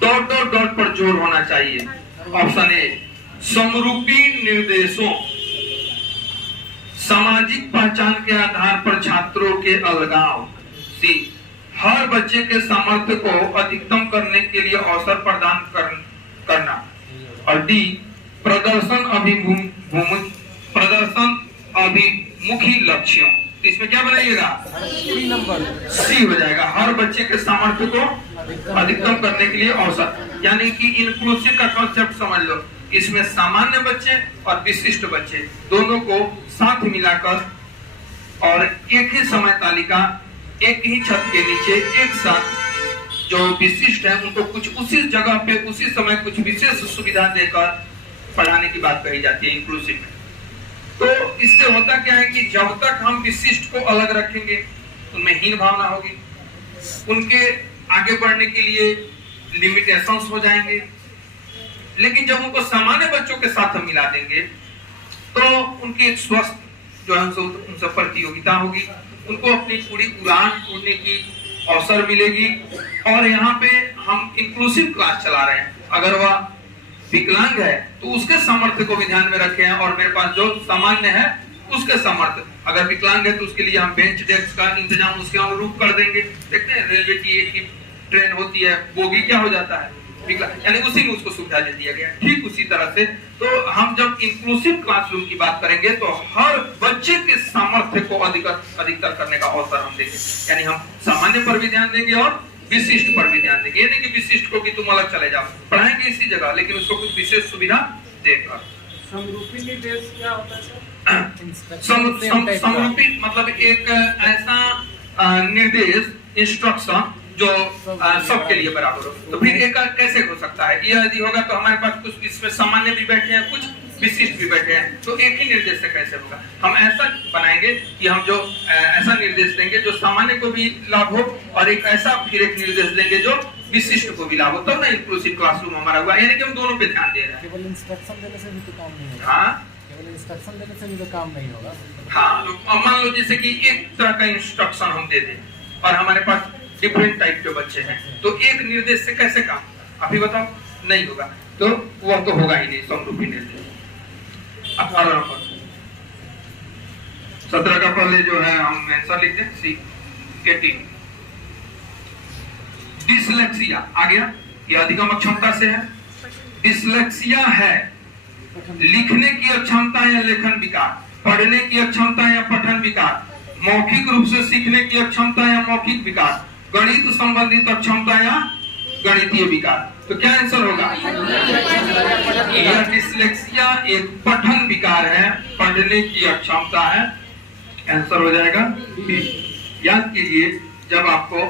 डॉट डॉट डॉट पर जोर होना चाहिए। ऑप्शन ए समरूपी निर्देशों, सामाजिक पहचान के आधार पर छात्रों के अलगाव। सी हर बच्चे के सामर्थ्य को अधिकतम करने के लिए अवसर प्रदान करना, और डी प्रदर्शन अभिमुखी लक्ष्यों। इसमें क्या बनाइएगा? सी हो जाएगा, हर बच्चे के सामर्थ्य को अधिकतम करने के लिए अवसर। यानी कि इंक्लूसिव का कॉन्सेप्ट समझ लो, इसमें सामान्य बच्चे और विशिष्ट बच्चे दोनों को साथ मिलाकर और एक ही समय तालिका, एक ही छत के नीचे एक साथ जो विशिष्ट है उनको कुछ उसी जगह पे उसी समय कुछ विशेष सुविधा देकर पढ़ाने की बात कही जाती है इंक्लूसिव में। तो इससे होता क्या है कि जब तक हम विशिष्ट को अलग रखेंगे उनमें हीन भावना होगी, उनके आगे बढ़ने के लिए लिमिटेशंस हो जाएंगे। लेकिन जब उनको सामान्य बच्चों के साथ हम मिला देंगे तो उनकी एक स्वस्थ जो है उनसे प्रतियोगिता होगी, उनको अपनी पूरी उड़ान उड़ने की अवसर मिलेगी। और यहाँ पे हम इंक्लूसिव क्लास चला रहे हैं, अगर वह विकलांग है तो उसके सामर्थ्य को भी ध्यान में रखे हैं, और मेरे पास जो सामान्य है उसके सामर्थ्य, अगर विकलांग है तो उसके लिए हम बेंच डेस्क का इंतजाम उसके अनुरूप कर देंगे। देखते हैं रेलवे की एक ही ट्रेन होती है, बोगी क्या हो जाता है? विकलांग, यानी उसी में उसको सुविधा दे दिया गया। ठीक उसी तरह से तो हम जब इंक्लूसिव क्लासरूम की बात करेंगे तो हर बच्चे के सामर्थ्य को अधिकतर करने का अवसर हम देंगे। यानी हम सामान्य पर भी ध्यान देंगे और विशिष्ट पर भी ध्यान देंगे। ये नहीं कि विशिष्ट को कि तुम अलग चले जाओ, पढ़ाएंगे इसी जगह लेकिन उसको कुछ विशेष सुविधा देकर। समरूपी निर्देश क्या होता है? समरूपी मतलब एक ऐसा निर्देश, इंस्ट्रक्शन जो सबके लिए बराबर हो। तो फिर एक कैसे हो सकता है? यह यदि होगा तो हमारे पास कुछ इसमें सामान्य भी बैठे हैं, कुछ विशिष्ट भी बैठे हैं, तो एक ही निर्देश से कैसे होगा? हम ऐसा बनाएंगे कि हम जो ऐसा निर्देश देंगे जो सामान्य को भी लाभ हो, और एक ऐसा फिर एक निर्देश देंगे जो विशिष्ट को भी लाभ हो, तब ना इंक्लूसिव क्लासरूम हमारा हुआ। यानी कि हम दोनों पे ध्यान दे रहे हैं। केवल इंस्ट्रक्शन देने से भी तो काम नहीं होगा। हाँ, केवल इंस्ट्रक्शन देने से भी तो काम नहीं होगा। हाँ, तो मान लो जैसे कि एक तरह का इंस्ट्रक्शन हम दे दें और हमारे पास डिफरेंट टाइप के बच्चे हैं, तो एक निर्देश से कैसे काम? आप ही बताओ, नहीं होगा। तो वह तो होगा ही नहीं समरूपी निर्देश। 18 नंबर, 17 का पहले जो है हम आंसर लिखते हैं सी 18। डिसलेक्सिया आ गया, ये अधिगम अक्षमता से है। डिसलेक्सिया है लिखने की अक्षमता या लेखन विकार, पढ़ने की अक्षमता या पठन विकार, मौखिक रूप से सीखने की अक्षमता या मौखिक विकार, गणित संबंधित अक्षमता या गणितीय विकार। तो क्या आंसर होगा? यह डिसलेक्सिया एक पठन विकार है, पढ़ने की अक्षमता है। आंसर हो जाएगा बी। याद कीजिए, जब आपको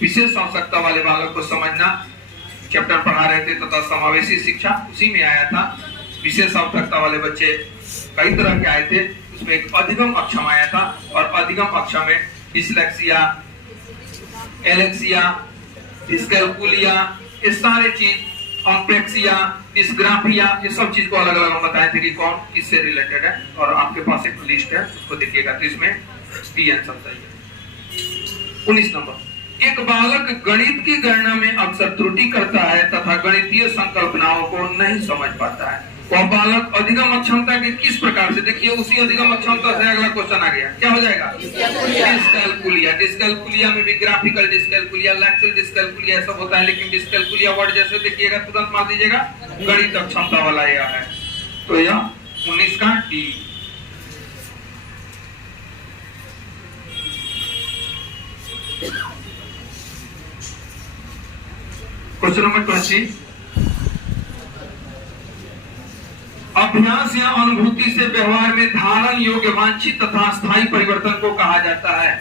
विशेष आवश्यकता वाले बालक को समझना चैप्टर पढ़ा रहे थे तथा समावेशी शिक्षा उसी में आया था। विशेष आवश्यकता वाले बच्चे कई तरह के आए थे, उसमें एक अधिगम अक्षम आया था, और अधिगम अक्षम में डिसलेक्सिया, एलेक्सिया, डिस्कैल्कुलिया, ये सारे चीज, कॉम्प्लेक्सिया, डिस्ग्राफिया, ये सब चीज को अलग अलग हम बताए थे कि कौन किससे रिलेटेड है। और आपके पास एक लिस्ट है, उसको देखिएगा, तो इसमें बी आंसर सही है। 19 नंबर, एक बालक गणित की गणना में अक्सर त्रुटि करता है तथा गणितीय संकल्पनाओं को नहीं समझ पाता है। वह बालक अधिगम अक्षमता के किस प्रकार से? देखिए, उसी अधिगम अक्षमता से अगला क्वेश्चन आ गया। क्या हो जाएगा? डिस्कैल्कुलिया। डिस्कैल्कुलिया में भी ग्राफिकल डिस्कैल्कुलिया, लैक्सल डिस्कैल्कुलिया सब होता है, लेकिन डिस्कैल्कुलिया वर्ड जैसे देखिएगा तुरंत मार दीजिएगा गणित अक्षमता वाला यह है। तो यह 19 का डी। क्वेश्चन नंबर 20, अभ्यास या अनुभूति से व्यवहार में धारण योग्य वांछित तथा स्थायी परिवर्तन को कहा जाता है।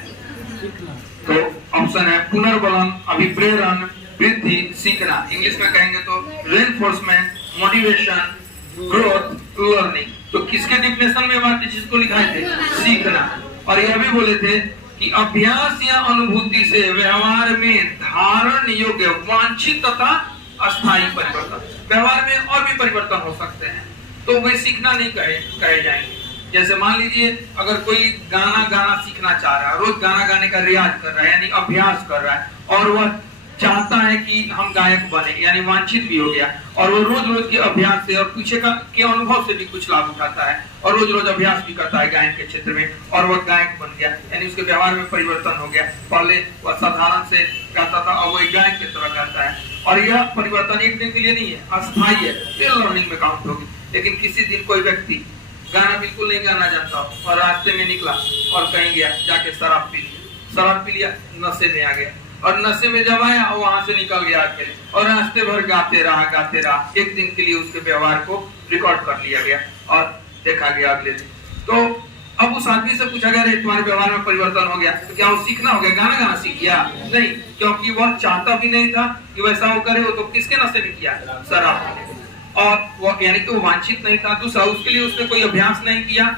तो ऑप्शन है पुनर्बलन, अभिप्रेरण, वृद्धि, सीखना। इंग्लिश में कहेंगे तो रेनफोर्समेंट, मोटिवेशन, ग्रोथ, लर्निंग। तो किसके डिफिनेशन में बात चीज को लिखा थे? सीखना। और यह भी बोले थे कि अभ्यास या अनुभूति से व्यवहार में धारण योग्य वांछित तथा अस्थायी परिवर्तन। व्यवहार में और भी परिवर्तन हो सकते हैं, तो वे सीखना नहीं कहे जाएंगे। जैसे मान लीजिए अगर कोई गाना सीखना चाह रहा है, रोज गाना गाने का रियाज कर रहा है, यानी अभ्यास कर रहा है, और वह चाहता है कि हम गायक बने, यानी वांछित भी हो गया, और वो रोज के अभ्यास से और पीछे के अनुभव से भी कुछ लाभ उठाता है, और रोज अभ्यास भी करता है गायन के क्षेत्र में, और वह गायक बन गया, यानी उसके व्यवहार में परिवर्तन हो गया। पहले वह साधारण से गाता था, अब वह गायक की तरह गाता है। और यह परिवर्तन एक दिन के लिए नहीं है, अस्थायी है, ये लर्निंग में काउंट होगी। लेकिन किसी दिन कोई व्यक्ति गाना बिल्कुल नहीं गाना जानता और रास्ते में निकला और कहीं गया, जाके शराब पी लिया, नशे में आ गया, और नशे में जब आया वहां से निकल गया अकेले, और रास्ते भर गाते रहा। एक दिन के लिए उसके व्यवहार को रिकॉर्ड कर लिया गया और देखा गया अगले दिन। तो अब उस आदमी से पूछा गया, तुम्हारे व्यवहार में परिवर्तन हो गया, तो क्या वो सीखना हो गया? गाना सीख गया? नहीं, क्योंकि वह चाहता भी नहीं था कि वैसा वो करे। वो तो किसके नशे में किया? शराब। और वो यानी कि वो वांछित नहीं था। दूसरा, उसके लिए उसने कोई अभ्यास नहीं किया,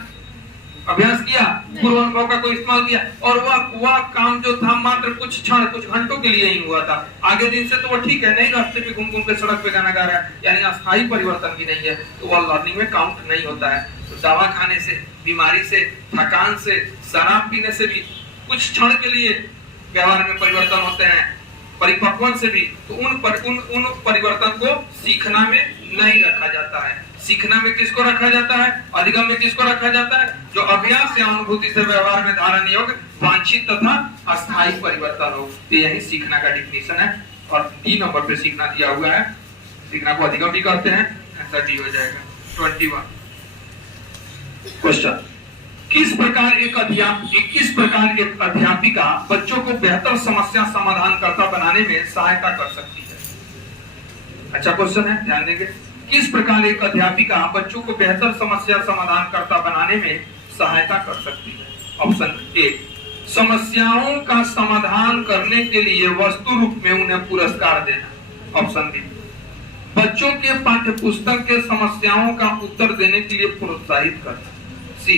पूर्व अनुभव का कोई इस्तेमाल किया, और वह काम जो था मात्र कुछ क्षण, कुछ घंटों के लिए ही हुआ था। आगे दिन से तो वो ठीक है, नहीं रास्ते पे घूम के सड़क पे गाना गा रहा है, यानी अस्थायी परिवर्तन भी नहीं है, तो वह लर्निंग में काउंट नहीं होता है। तो दवा खाने से, बीमारी से, थकान से, शराब पीने से भी कुछ क्षण के लिए व्यवहार में परिवर्तन होते हैं, परिपक्वन से भी। तो उन परिवर्तन को सीखना में नहीं रखा जाता है। सीखना में किसको रखा जाता है? अधिगम में किसको रखा जाता है? जो अभ्यास या अनुभूति से व्यवहार में धारण योग्य वांछित तथा अस्थायी परिवर्तन हो, तो यही सीखना का डिफिनेशन है। और डी नंबर पे सीखना दिया हुआ है। सीखना को अधिगम भी कहते हैं। आंसर डी हो जाएगा। 21 क्वेश्चन, किस प्रकार एक अध्यापिका बच्चों को बेहतर समस्या समाधानकर्ता बनाने में सहायता कर सकती है? अच्छा क्वेश्चन है, ध्यान देंगे। किस प्रकार एक अध्यापिका बच्चों को बेहतर समस्या समाधानकर्ता बनाने में सहायता कर सकती है? ऑप्शन ए, समस्याओं का समाधान करने के लिए वस्तु रूप में उन्हें पुरस्कार देना। ऑप्शन बी, बच्चों के पाठ्य पुस्तक के समस्याओं का उत्तर देने के लिए प्रोत्साहित करना। सी,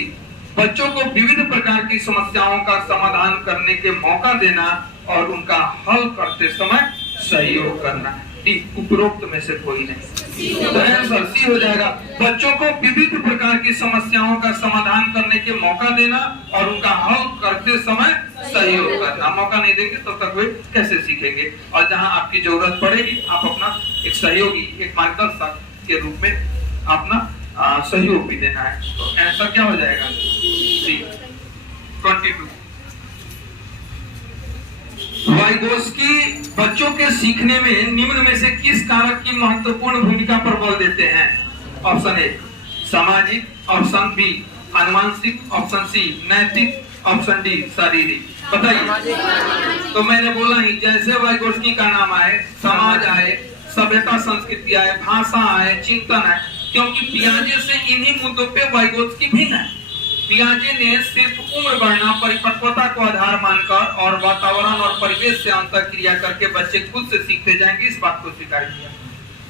बच्चों को विविध प्रकार की समस्याओं का समाधान करने के मौका देना और उनका हल करते समय सहयोग करना। डी, उपरोक्त में से कोई नहीं। तो आंसर सी हो जाएगा। बच्चों को विविध प्रकार की समस्याओं का समाधान करने के मौका देना और उनका हल करते समय सहयोग करना। मौका नहीं देंगे तब तक वे कैसे सीखेंगे? और जहां आपकी जरूरत पड़ेगी, आप अपना एक सहयोगी, एक मार्गदर्शक के रूप में अपना सहयोग भी देना है। तो आंसर क्या हो जाएगा? सी। 22, वाइगोस्की बच्चों के सीखने में निम्न में से किस कारक की महत्वपूर्ण भूमिका पर बल देते हैं? ऑप्शन ए, सामाजिक, ऑप्शन बी, आनुवंशिक, ऑप्शन सी, नैतिक, ऑप्शन डी, शारीरिक। बताइए। तो मैंने बोला ही, जैसे वाइगोस्की का नाम आए, समाज आए, सभ्यता संस्कृति आए, भाषा आए, चिंतन है, क्योंकि पियाजे से इन्हीं मुद्दों पे वाइगोस्की भिन्न है। पियाजे ने सिर्फ उम्र बढ़ना, परिपक्वता को आधार मानकर और वातावरण और परिवेश से अंतःक्रिया करके बच्चे खुद से सीखते जाएंगे, इस बात को स्वीकार किया।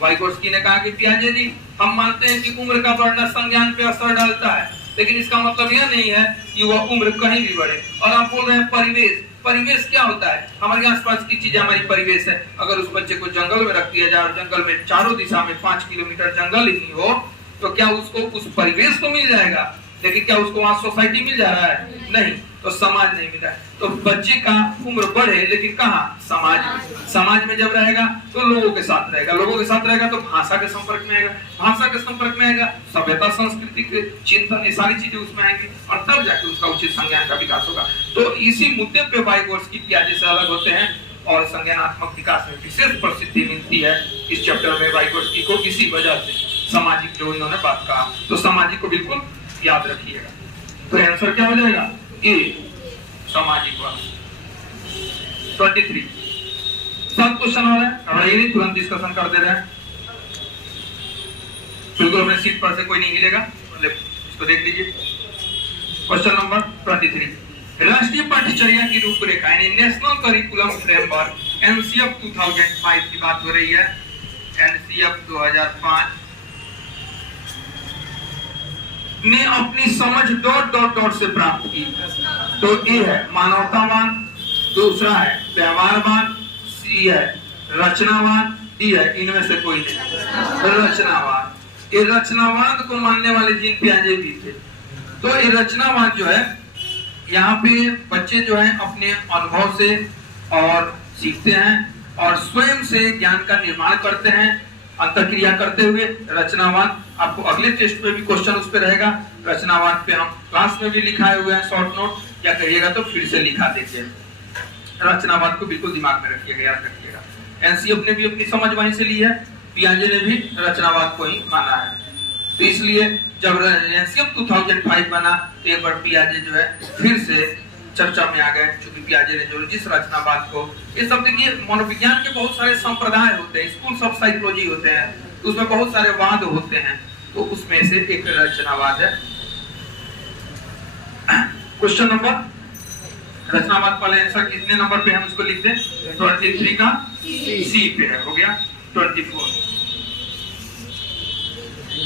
वाइगोस्की ने कहा कि पियाजे जी, हम मानते हैं कि उम्र का बढ़ना संज्ञान पे असर डालता है, लेकिन इसका मतलब यह नहीं है कि वह उम्र कहीं भी बढ़े। और आप बोल रहे हैं परिवेश, परिवेश क्या होता है? हमारे आसपास की चीजें हमारी परिवेश है। अगर उस बच्चे को जंगल में रख दिया जाए और जंगल में चारों दिशा में 5 किलोमीटर जंगल ही हो, तो क्या उसको उस परिवेश को मिल जाएगा? लेकिन क्या उसको वहां सोसाइटी मिल जा रहा है? नहीं। तो समाज नहीं मिला। तो बच्चे का उम्र बढ़े, लेकिन कहाँ? समाज में। समाज में जब रहेगा तो लोगों के साथ रहेगा, लोगों के साथ रहेगा तो भाषा के संपर्क में आएगा, भाषा के संपर्क में आएगा सभ्यता संस्कृति के चिंतन, ये सारी चीजें उसमें आएंगी, और तब जाके उसका उचित संज्ञान का विकास होगा। तो इसी मुद्दे पे वाइगोत्स्की पियाजे से अलग होते हैं और संज्ञानात्मक विकास में विशेष प्रसिद्धि मिलती है। इस चैप्टर में वाइगोत्स्की को इसी वजह से सामाजिक जो इन्होंने बात कहा, तो सामाजिक को बिल्कुल याद रखिएगा। तो आंसर क्या हो जाएगा? ए, सामाजिक वाला। 23, 7 क्वेश्चन हो रहे हैं, घबराइए नहीं, तुरंत डिस्कशन कर दे रहे हैं। बिल्कुल अपने सीट पर से कोई नहीं हिलेगा, इसको देख लीजिए। क्वेश्चन नंबर 23, राष्ट्रीय पाठ्यचर्या की रूपरेखा यानी नेशनल करिकुलम फ्रेमवर्क एनसीएफ 2005 की बात हो रही है। एनसीएफ 2005 ने अपनी समझ डॉट से प्राप्त की। तो ए है मानवतावाद, दूसरा है व्यवहारवाद, सी है रचनावाद, डी है इनमें से कोई नहीं रचनावाद। ये रचनावाद को मानने वाले जीन पियाजे भी थे। तो ये रचनावाद जो है, यहाँ पे बच्चे जो है अपने अनुभव से और सीखते हैं और स्वयं से ज्ञान का निर्माण करते हैं अंतःक्रिया करते हुए। रचनावाद आपको अगले टेस्ट में भी क्वेश्चन उस पे रहेगा। रचनावाद पे हम क्लास में भी लिखाए हुए हैं शॉर्ट नोट, या कहिएगा तो फिर से लिखा दीजिए। रचनावाद को बिल्कुल दिमाग में रखिएगा, याद रखिएगा। एनसीएफ ने भी अपनी समझ वहीं से ली है, पियाजे ने भी रचनावाद को ही माना है। तो इसलिए जब एनसीएफ 2005 बना तो एक बार पियाजे जो है फिर से चर्चा में आ गए, क्योंकि पियाजे ने जो जिस रचनावाद को, ये सब देखिए मनोविज्ञान के बहुत सारे संप्रदाय होते हैं, स्कूल्स ऑफ साइकोलॉजी होते हैं, तो उसमें बहुत सारे वाद होते हैं, तो उसमें से एक रचनावाद है। क्वेश्चन नंबर रचनावाद वाले आंसर कितने नंबर पे हम उसको लिख दें? 23 का सी पे है, हो गया 24।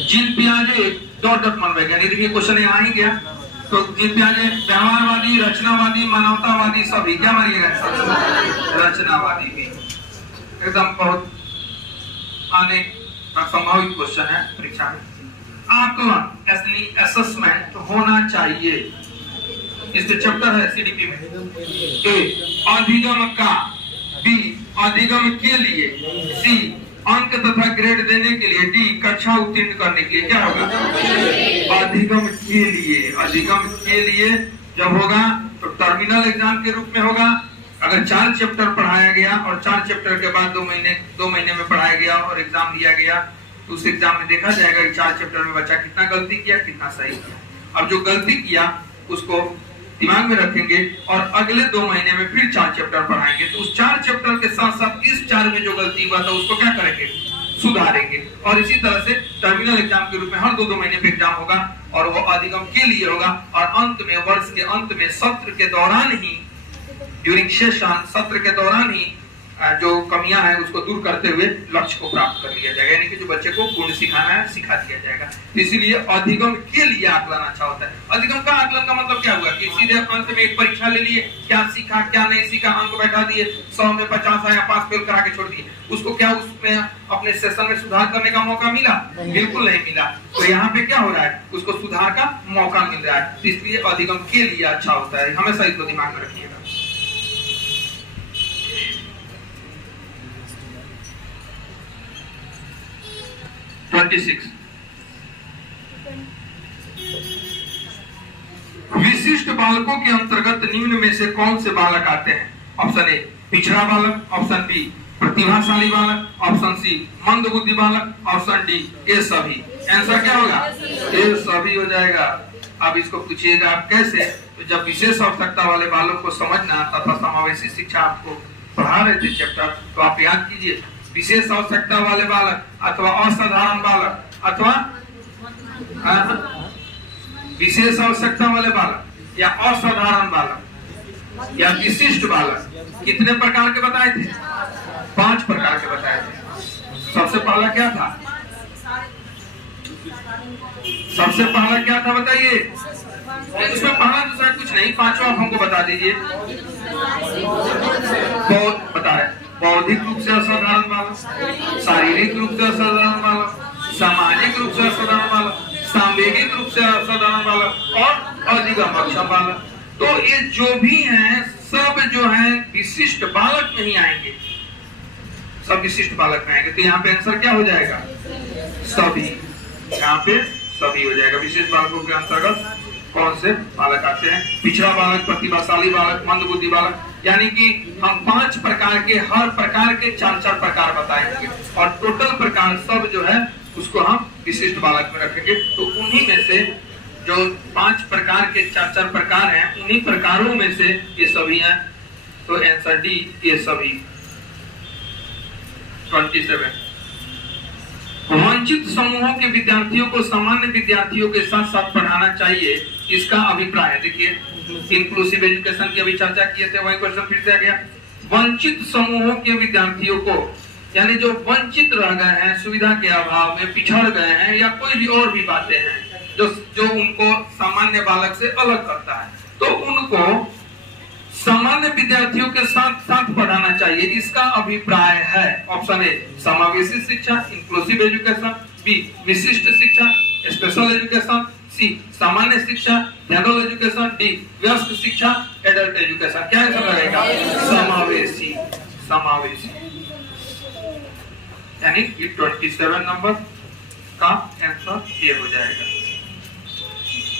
जीन पियाजे डॉट मनोवैज्ञानिक, देखिए क्वेश्चन यहाँ ही गया। तो जीन पियाजे व्यवहारवादी, रचनावादी, मानवतावादी सभी क्या मानिएगा? रचनावादी भी एकदम बहुत आने का संभावित क्वेश्चन है परीक्षा में। आकलन यानी असेसमेंट होना चाहिए, इस चैप्टर है सीडीपी में। ए अधिगम का, बी अधिगम के लिए, सी अंक तथा ग्रेड देने के लिए, डी कक्षा उत्तीर्ण करने के लिए। क्या होगा? अधिगम के लिए। अधिगम के लिए जब होगा तो टर्मिनल एग्जाम के रूप में होगा। अगर 4 चैप्टर पढ़ाया गया और 4 चैप्टर के बाद 2 महीने में पढ़ाया गया और एग्जाम दिया गया, तो उस एग्जाम में देखा जाएगा कि 4 चैप्टर में बच्चा कितना गलती किया, कितना सही किया। अब जो गलती किया उसको दिमाग में रखेंगे और अगले 2 महीने में फिर 4 चैप्टर पढ़ाएंगे, तो उस 4 चैप्टर के साथ साथ इस 4 में जो गलती हुआ था उसको क्या करेंगे? सुधारेंगे। और इसी तरह से टर्मिनल एग्जाम के रूप में हर 2-2 महीने पे एग्जाम होगा और वो अधिगम के लिए होगा। और अंत में, वर्ष के अंत में, सत्र के दौरान ही, ड्यूरिंग सेशन, सत्र के दौरान ही जो कमियां हैं उसको दूर करते हुए लक्ष्य को प्राप्त कर लिया जाएगा, यानी कि जो बच्चे को गुण सिखाना है सिखा दिया जाएगा। इसीलिए अधिगम के लिए आकलन अच्छा होता है। अधिगम का आकलन का मतलब क्या हुआ कि सीधे अंत में एक परीक्षा ले लिए, क्या सीखा क्या नहीं सीखा, अंक बैठा दिए, 100 में 50 आया, पास फेल करा के छोड़ दिए, उसको क्या उसमें अपने सेशन में सुधार करने का मौका मिला? बिल्कुल नहीं मिला। तो यहाँ पे क्या हो रहा है? उसको सुधार का मौका मिल रहा है, इसलिए अधिगम के लिए अच्छा होता है। हमेशा इसको दिमाग में रखिएगा। 26 विशिष्ट बालकों के अंतर्गत निम्न में से कौन से बालक आते हैं? ऑप्शन ए पिछड़ा बालक, ऑप्शन बी प्रतिभाशाली बालक, ऑप्शन सी मंद बुद्धि बालक, ऑप्शन डी ये सभी। आंसर क्या होगा? ये सभी हो जाएगा। अब इसको पूछिएगा आप कैसे? तो जब विशेष आवश्यकता वाले बालक को समझना तथा समावेशी शिक्षा आपको पढ़ा रहे थे चैप्टर, तो आप याद कीजिए विशेष आवश्यकता वाले बालक अथवा असाधारण बालक अथवा विशेष आवश्यकता वाले बालक या असाधारण बालक या विशिष्ट बालक, कितने प्रकार के बताए थे? 5 प्रकार के बताए थे। सबसे पहला क्या था? सबसे पहला क्या था बताइए? उसमें पहला दूसरा कुछ नहीं, 5वां आप हमको बता दीजिए। बहुत बताए, बौद्धिक रूप से असाधारण बालक, शारीरिक रूप से असाधारण बालक, सामाजिक रूप से असाधारण बालक, सांवेगिक रूप से असाधारण बालक और अधिगम अक्षम बालक। तो ये जो भी हैं सब जो हैं विशिष्ट बालक में ही आएंगे, सब विशिष्ट बालक में आएंगे। तो यहाँ पे आंसर क्या हो जाएगा? सभी। यहाँ पे सभी हो जाएगा। विशेष बालकों के अंतर्गत कौन से बालक आते हैं? पिछड़ा बालक, प्रतिभाशाली बालक, मंद बुद्धि बालक, यानी कि हम 5 प्रकार के, हर प्रकार के 4-4 प्रकार बताएंगे और टोटल प्रकार सब जो है उसको हम विशिष्ट बालक में रखेंगे। तो उन्हीं में से जो 5 प्रकार के 4-4 प्रकार हैं, उन्हीं प्रकारों में से ये सभी हैं। तो आंसर डी ये सभी। 27 वंचित समूहों के विद्यार्थियों को सामान्य विद्यार्थियों के साथ साथ पढ़ाना चाहिए, इसका अभिप्राय है। देखिए इंक्लूसिव एजुकेशन की अभी चर्चा किए थे, वही क्वेश्चन फिर से आ गया। वंचित समूहों के विद्यार्थियों को, यानी जो वंचित रह गए हैं, सुविधा के अभाव में पिछड़ गए हैं, या कोई भी और भी बातें हैं जो उनको सामान्य बालक से अलग करता है, तो उनको सामान्य विद्यार्थियों के साथ साथ पढ़ाना चाहिए, इसका अभिप्राय है। ऑप्शन ए समावेशी शिक्षा इंक्लूसिव एजुकेशन, बी विशिष्ट शिक्षा स्पेशल एजुकेशन, सी सामान्य शिक्षा जनरल एजुकेशन, डी वयस्क शिक्षा एडल्ट एजुकेशन। क्या आंसर रहेगा? समावेशी। समावेशी यानी कि 27 नंबर का आंसर ये हो जाएगा।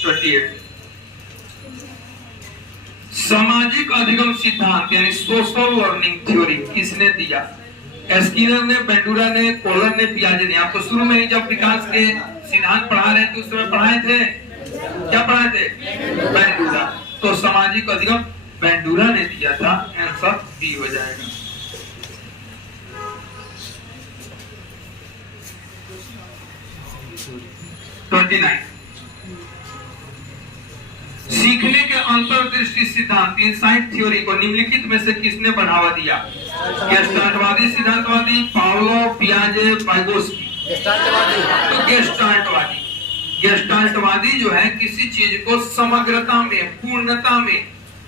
28 सामाजिक अधिगम सिद्धांत यानी सोशल लर्निंग थ्योरी किसने दिया? स्किनर ने, बेंडूरा ने, कोलर ने, पियाजे ने। आपको शुरू में ही जब विकास के सिद्धांत पढ़ा रहे थे उस समय पढ़ाए थे, क्या पढ़ाए थे? बेंडूरा। तो सामाजिक अधिगम बेंडूरा ने दिया था, आंसर बी हो जाएगा। 29 सीखने के अंतर्दृष्टि सिद्धांत इनसाइट थ्योरी को निम्नलिखित में से किसने बढ़ावा दिया? गेस्टाल्टवादी, सिद्धांतवादी, पावलोव, पियाजे, वाइगोस्की। तो गेस्टाल्टवादी। गेस्टाल्टवादी जो है किसी चीज को समग्रता में, पूर्णता में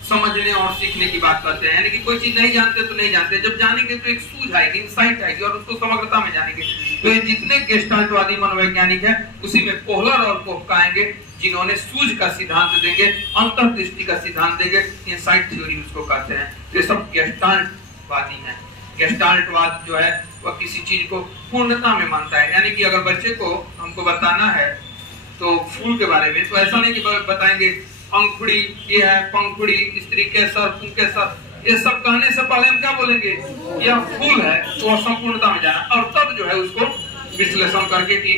समझने और सीखने की बात करते हैं। यानी कि कोई चीज नहीं जानते तो नहीं जानते, जब जानेंगे तो एक सूझ आएगी, इंसाइट आएगी और उसको समग्रता में जानेंगे। तो ये जितने गेस्टाल्टवादी मनोवैज्ञानिक है उसी में कोहलर और कोफका आएंगे, जिन्होंने सूझ का सिद्धांत देंगे, अंतर्दृष्टि का सिद्धांत देंगे, इनसाइट थ्योरी उसको कहते हैं। तो ये सब गेस्टाल्टवादी हैं। गेस्टाल्टवाद जो है वह किसी चीज को पूर्णता में मानता है। यानी कि अगर बच्चे को हमको बताना है तो फूल के बारे में, तो ऐसा नहीं कि बताएंगे अंकुड़ी ये है, पंखुड़ी, स्त्री केसर, पुंकेसर, ये सब कहने से पहले हम क्या बोलेंगे? यह फूल है, तो वह संपूर्णता में जाना, और तब जो है उसको विश्लेषण करके कि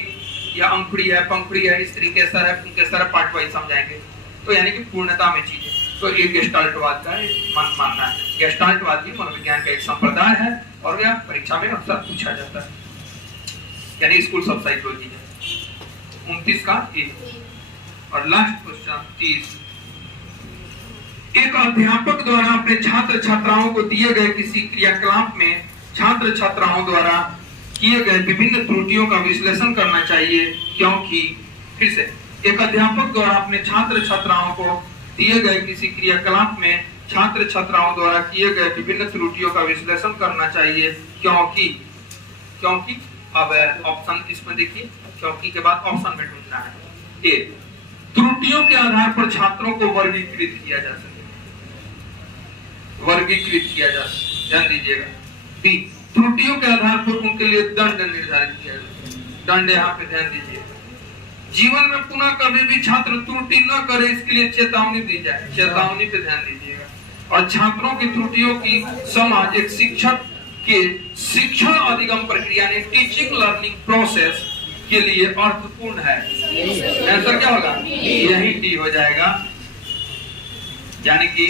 यह अंकुड़ी है, पंखुड़ी है, स्त्री केसर है, पुंकेसर है, पार्ट वाइज समझाएंगे। तो यानी कि पूर्णता में चीजें। तो ये गेस्टाल्टवाद का मानना है। गेस्टाल्टवाद भी मनोविज्ञान का एक संप्रदाय है और यह परीक्षा में अक्सर पूछा जाता है, यानी स्कूल सब साइकोलॉजी है। 29 का एक और लास्ट क्वेश्चन 30। एक अध्यापक द्वारा अपने छात्र छात्राओं को दिए गए किसी क्रियाकलाप में छात्र छात्राओं द्वारा किए गए विभिन्न त्रुटियों का विश्लेषण करना चाहिए, क्योंकि फिर से एक अध्यापक द्वारा अपने छात्र छात्राओं को दिए गए किसी क्रियाकलाप में छात्र छात्राओं द्वारा किए गए विभिन्न त्रुटियों का विश्लेषण करना चाहिए, क्योंकि अब ऑप्शन इसमें देखिए, क्योंकि के बाद ऑप्शन में ढूंढना है। ए त्रुटियों के आधार पर छात्रों को वर्गीकृत किया जा सके, वर्गीकृत किया जा सके, ध्यान दीजिएगा। बी त्रुटियों के आधार पर उनके लिए दंड निर्धारित किया जाए, दंड यहाँ पे ध्यान दीजिए। जीवन में पुनः कभी भी छात्र त्रुटि न करे इसके लिए चेतावनी दी जाए, चेतावनी पे ध्यान दीजिएगा। और छात्रों की त्रुटियों की समझ एक शिक्षक के शिक्षण अधिगम प्रक्रिया ने टीचिंग लर्निंग प्रोसेस के लिए अर्थपूर्ण है। आंसर क्या होगा? यही डी हो जाएगा। यानी कि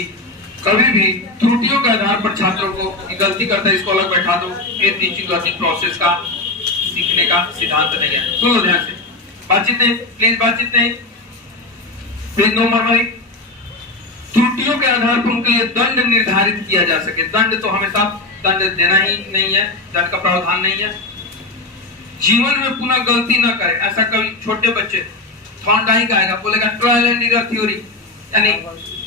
कभी भी त्रुटियों के आधार पर छात्रों को गलती करता है इसको अलग बैठा दो, ये टीचिंग लर्निंग प्रोसेस का सीखने का सिद्धांत नहीं है। सुनो ध्यान से, बातचीत नहीं प्लीज, बातचीत नहीं प्लीज, नो मरमरी। त्रुटियों के आधार पर उनके लिए दंड निर्धारित किया जा सके। दंड तो हमेशा दंड देना ही नहीं है, दंड का प्रावधान नहीं है। जीवन में पुनः गलती न करे, ऐसा कभी छोटे बच्चे थॉर्नडाइक का आएगा, बोलेगा ट्रायल एंड एरर थ्योरी, यानी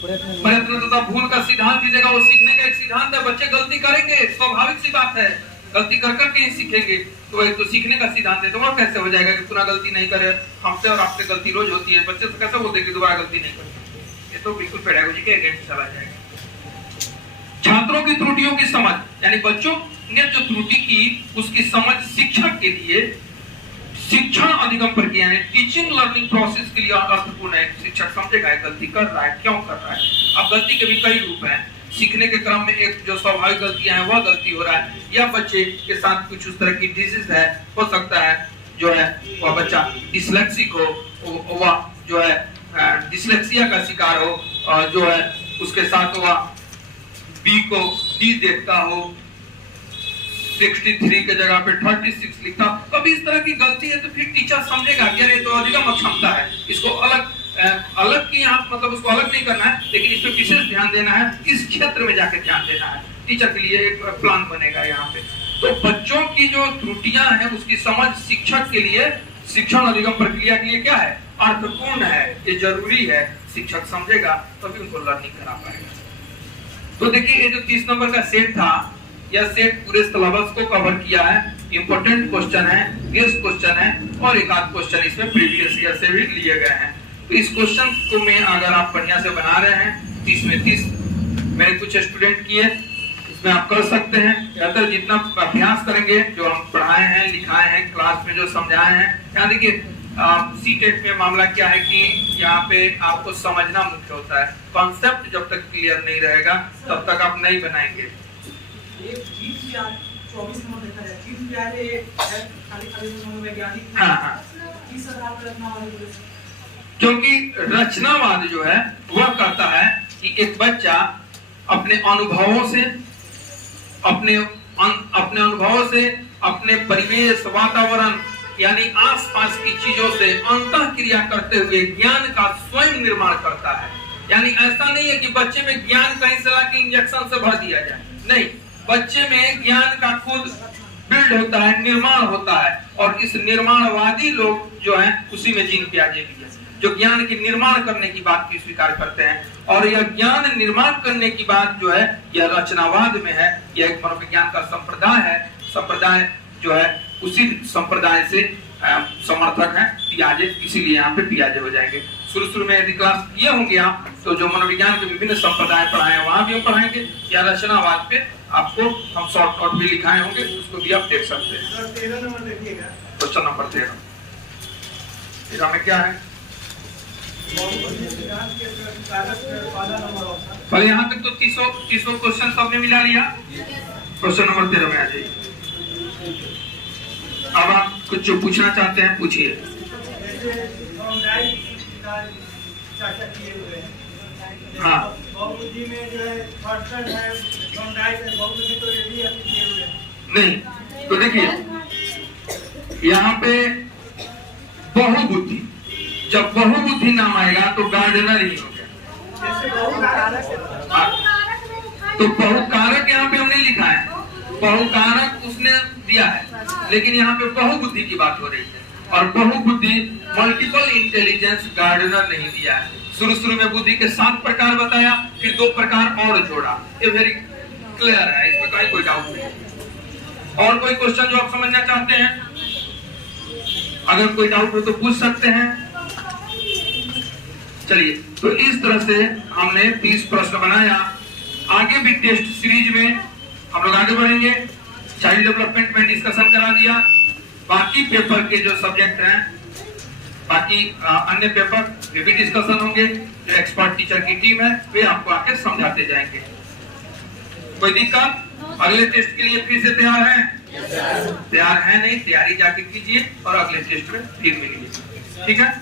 प्रयत्न तथा भूल का सिद्धांत दीजिएगा। वो सीखने का एक सिद्धांत है, बच्चे गलती करेंगे, स्वाभाविक सी बात है, गलती कर करके ही सीखेंगे। तो एक तो सीखने का सिद्धांत है, तो वह कैसे हो जाएगा कि पुनः गलती नहीं करे? हमसे और आपसे गलती रोज होती है, बच्चे से कैसे बोलते कि दोबारा गलती नहीं करे? ये तो बिल्कुल पेडागोजी के अगेंस्ट चला जाएगा। छात्रों की त्रुटियों की समझ, यानी बच्चों ने जो त्रुटि की उसकी समझ शिक्षक के लिए शिक्षण अधिगम प्रक्रिया है, टीचिंग लर्निंग प्रोसेस के लिए अर्थपूर्ण है। शिक्षक समझेगा गलती कर रहा है, क्यों कर रहा है। अब गलती के भी कई रूप हैं। सीखने के क्रम में एक जो स्वाभाविक गलतियां हैं वह गलती हो रहा है, या बच्चे के साथ कुछ उस तरह की डिजीज है, हो सकता है जो है वह बच्चा डिस्लेक्सिक हो, वह जो है डिस्लेक्सिया का शिकार हो, और जो है उसके साथ वह बी को डी देखता हो, 63 के जगह पे 36 लिखता, कभी इस तरह की गलती है तो फिर टीचर समझेगा कि अरे तो अधिगम अक्षमता है, इसको अलग की यहाँ मतलब उसको अलग नहीं करना है, लेकिन इस पे विशेष ध्यान देना है, इस क्षेत्र में जाके ध्यान देना है। टीचर के लिए एक प्लान बनेगा यहाँ पे। तो बच्चों की जो त्रुटियां हैं उसकी समझ शिक्षक के लिए, शिक्षण अधिगम प्रक्रिया के लिए क्या है, अर्थपूर्ण है, ये जरूरी है। शिक्षक समझेगा तभी उनको लर्निंग करा पाएगा। तो देखिए ये जो 30 नंबर का सेट था, यह सेट पूरे सिलेबस को कवर किया है। इंपॉर्टेंट क्वेश्चन है, गेस्ट क्वेश्चन है और एक आध क्वेश्चन इसमें प्रीवियस ईयर से भी लिए गए हैं। तो इस क्वेश्चन को में अगर आप बढ़िया से बना रहे हैं, 30 में 30 मेरे कुछ स्टूडेंट किए, इसमें आप कर सकते हैं। ज्यादातर जितना अभ्यास करेंगे, जो हम पढ़ाए हैं, लिखाए हैं, क्लास में जो समझाए हैं, यहाँ देखिए सीटेट में मामला क्या है कि यहाँ पे आपको समझना मुख्य होता है। कॉन्सेप्ट जब तक क्लियर नहीं रहेगा तब तक आप नहीं बनाएंगे। क्योंकि रचनावाद जो है वह कहता है कि एक बच्चा अपने अनुभवों से, अपने अनुभवों से, अपने परिवेश, वातावरण यानी आसपास की चीजों से अंतःक्रिया करते हुए ज्ञान का स्वयं निर्माण करता है। यानी ऐसा नहीं है कि बच्चे में ज्ञान कहीं से लाके इंजेक्शन से भर दिया जाए, नहीं, बच्चे में ज्ञान का खुद बिल्ड होता है, निर्माण होता है। और इस निर्माणवादी लोग जो हैं उसी में जीन पियाजे भी है, जो ज्ञान की निर्माण करने की बात की स्वीकार करते हैं। और यह ज्ञान निर्माण करने की बात जो है यह रचनावाद में है। यह एक मनोविज्ञान का संप्रदाय है। संप्रदाय जो है उसी संप्रदाय से समर्थक है पियाजे, इसीलिए यहाँ पे पियाजे हो जाएंगे। शुरू में यदि क्लास किए होंगे आप, तो जो मनोविज्ञान के विभिन्न संप्रदाय पढ़ाए वहां भी हम पढ़ाएंगे, या रचनावाद पे आपको हम शॉर्टकट भी लिखाए होंगे, उसको भी आप देख सकते हैं। 13 नंबर देखिएगा, क्वेश्चन नंबर 13 में क्या है, पहले यहाँ तक तो 30 क्वेश्चन सबने मिला लिया। क्वेश्चन नंबर 13 में आ जाइए। अब आप कुछ जो पूछना चाहते हैं पूछिए। हाँ, बहुबुद्धि में जो है पर्सन है, बहुबुद्धि तो ये भी आप किए हुए हैं। नहीं, तो देखिए यहाँ पे बहुबुद्धि, जब बहुबुद्धि नाम आएगा तो गार्डनर ही हो गया। तो बहुकारक यहाँ पे हमने लिखा है, बहुकारक उसने दिया है, लेकिन यहाँ पे बहुबुद्धि की बात हो रही है। और बहुबुद्धि मल्टीपल इंटेलिजेंस गार्डनर नहीं दिया है। शुरू में बुद्धि के 7 प्रकार बताया, फिर 2 प्रकार और जोड़ा। ये वेरी क्लियर है, इसमें कहीं कोई डाउट नहीं। और कोई क्वेश्चन जो आप समझना चाहते हैं, अगर कोई डाउट हो तो पूछ सकते हैं। चलिए, तो इस तरह से हमने 30 प्रश्न बनाया। आगे भी टेस्ट सीरीज में हम लोग आगे बढ़ेंगे। चाइल्ड डेवलपमेंट में डिस्कशन करा दिया, बाकी पेपर के जो सब्जेक्ट हैं, बाकी अन्य पेपर में भी डिस्कशन होंगे। जो एक्सपर्ट टीचर की टीम है वे आपको आके समझाते जाएंगे। कोई दिक्कत? अगले टेस्ट के लिए फिर से तैयार हैं? तैयार है नहीं, तैयारी जाके कीजिए और अगले टेस्ट में फिर मिलिए। ठीक है।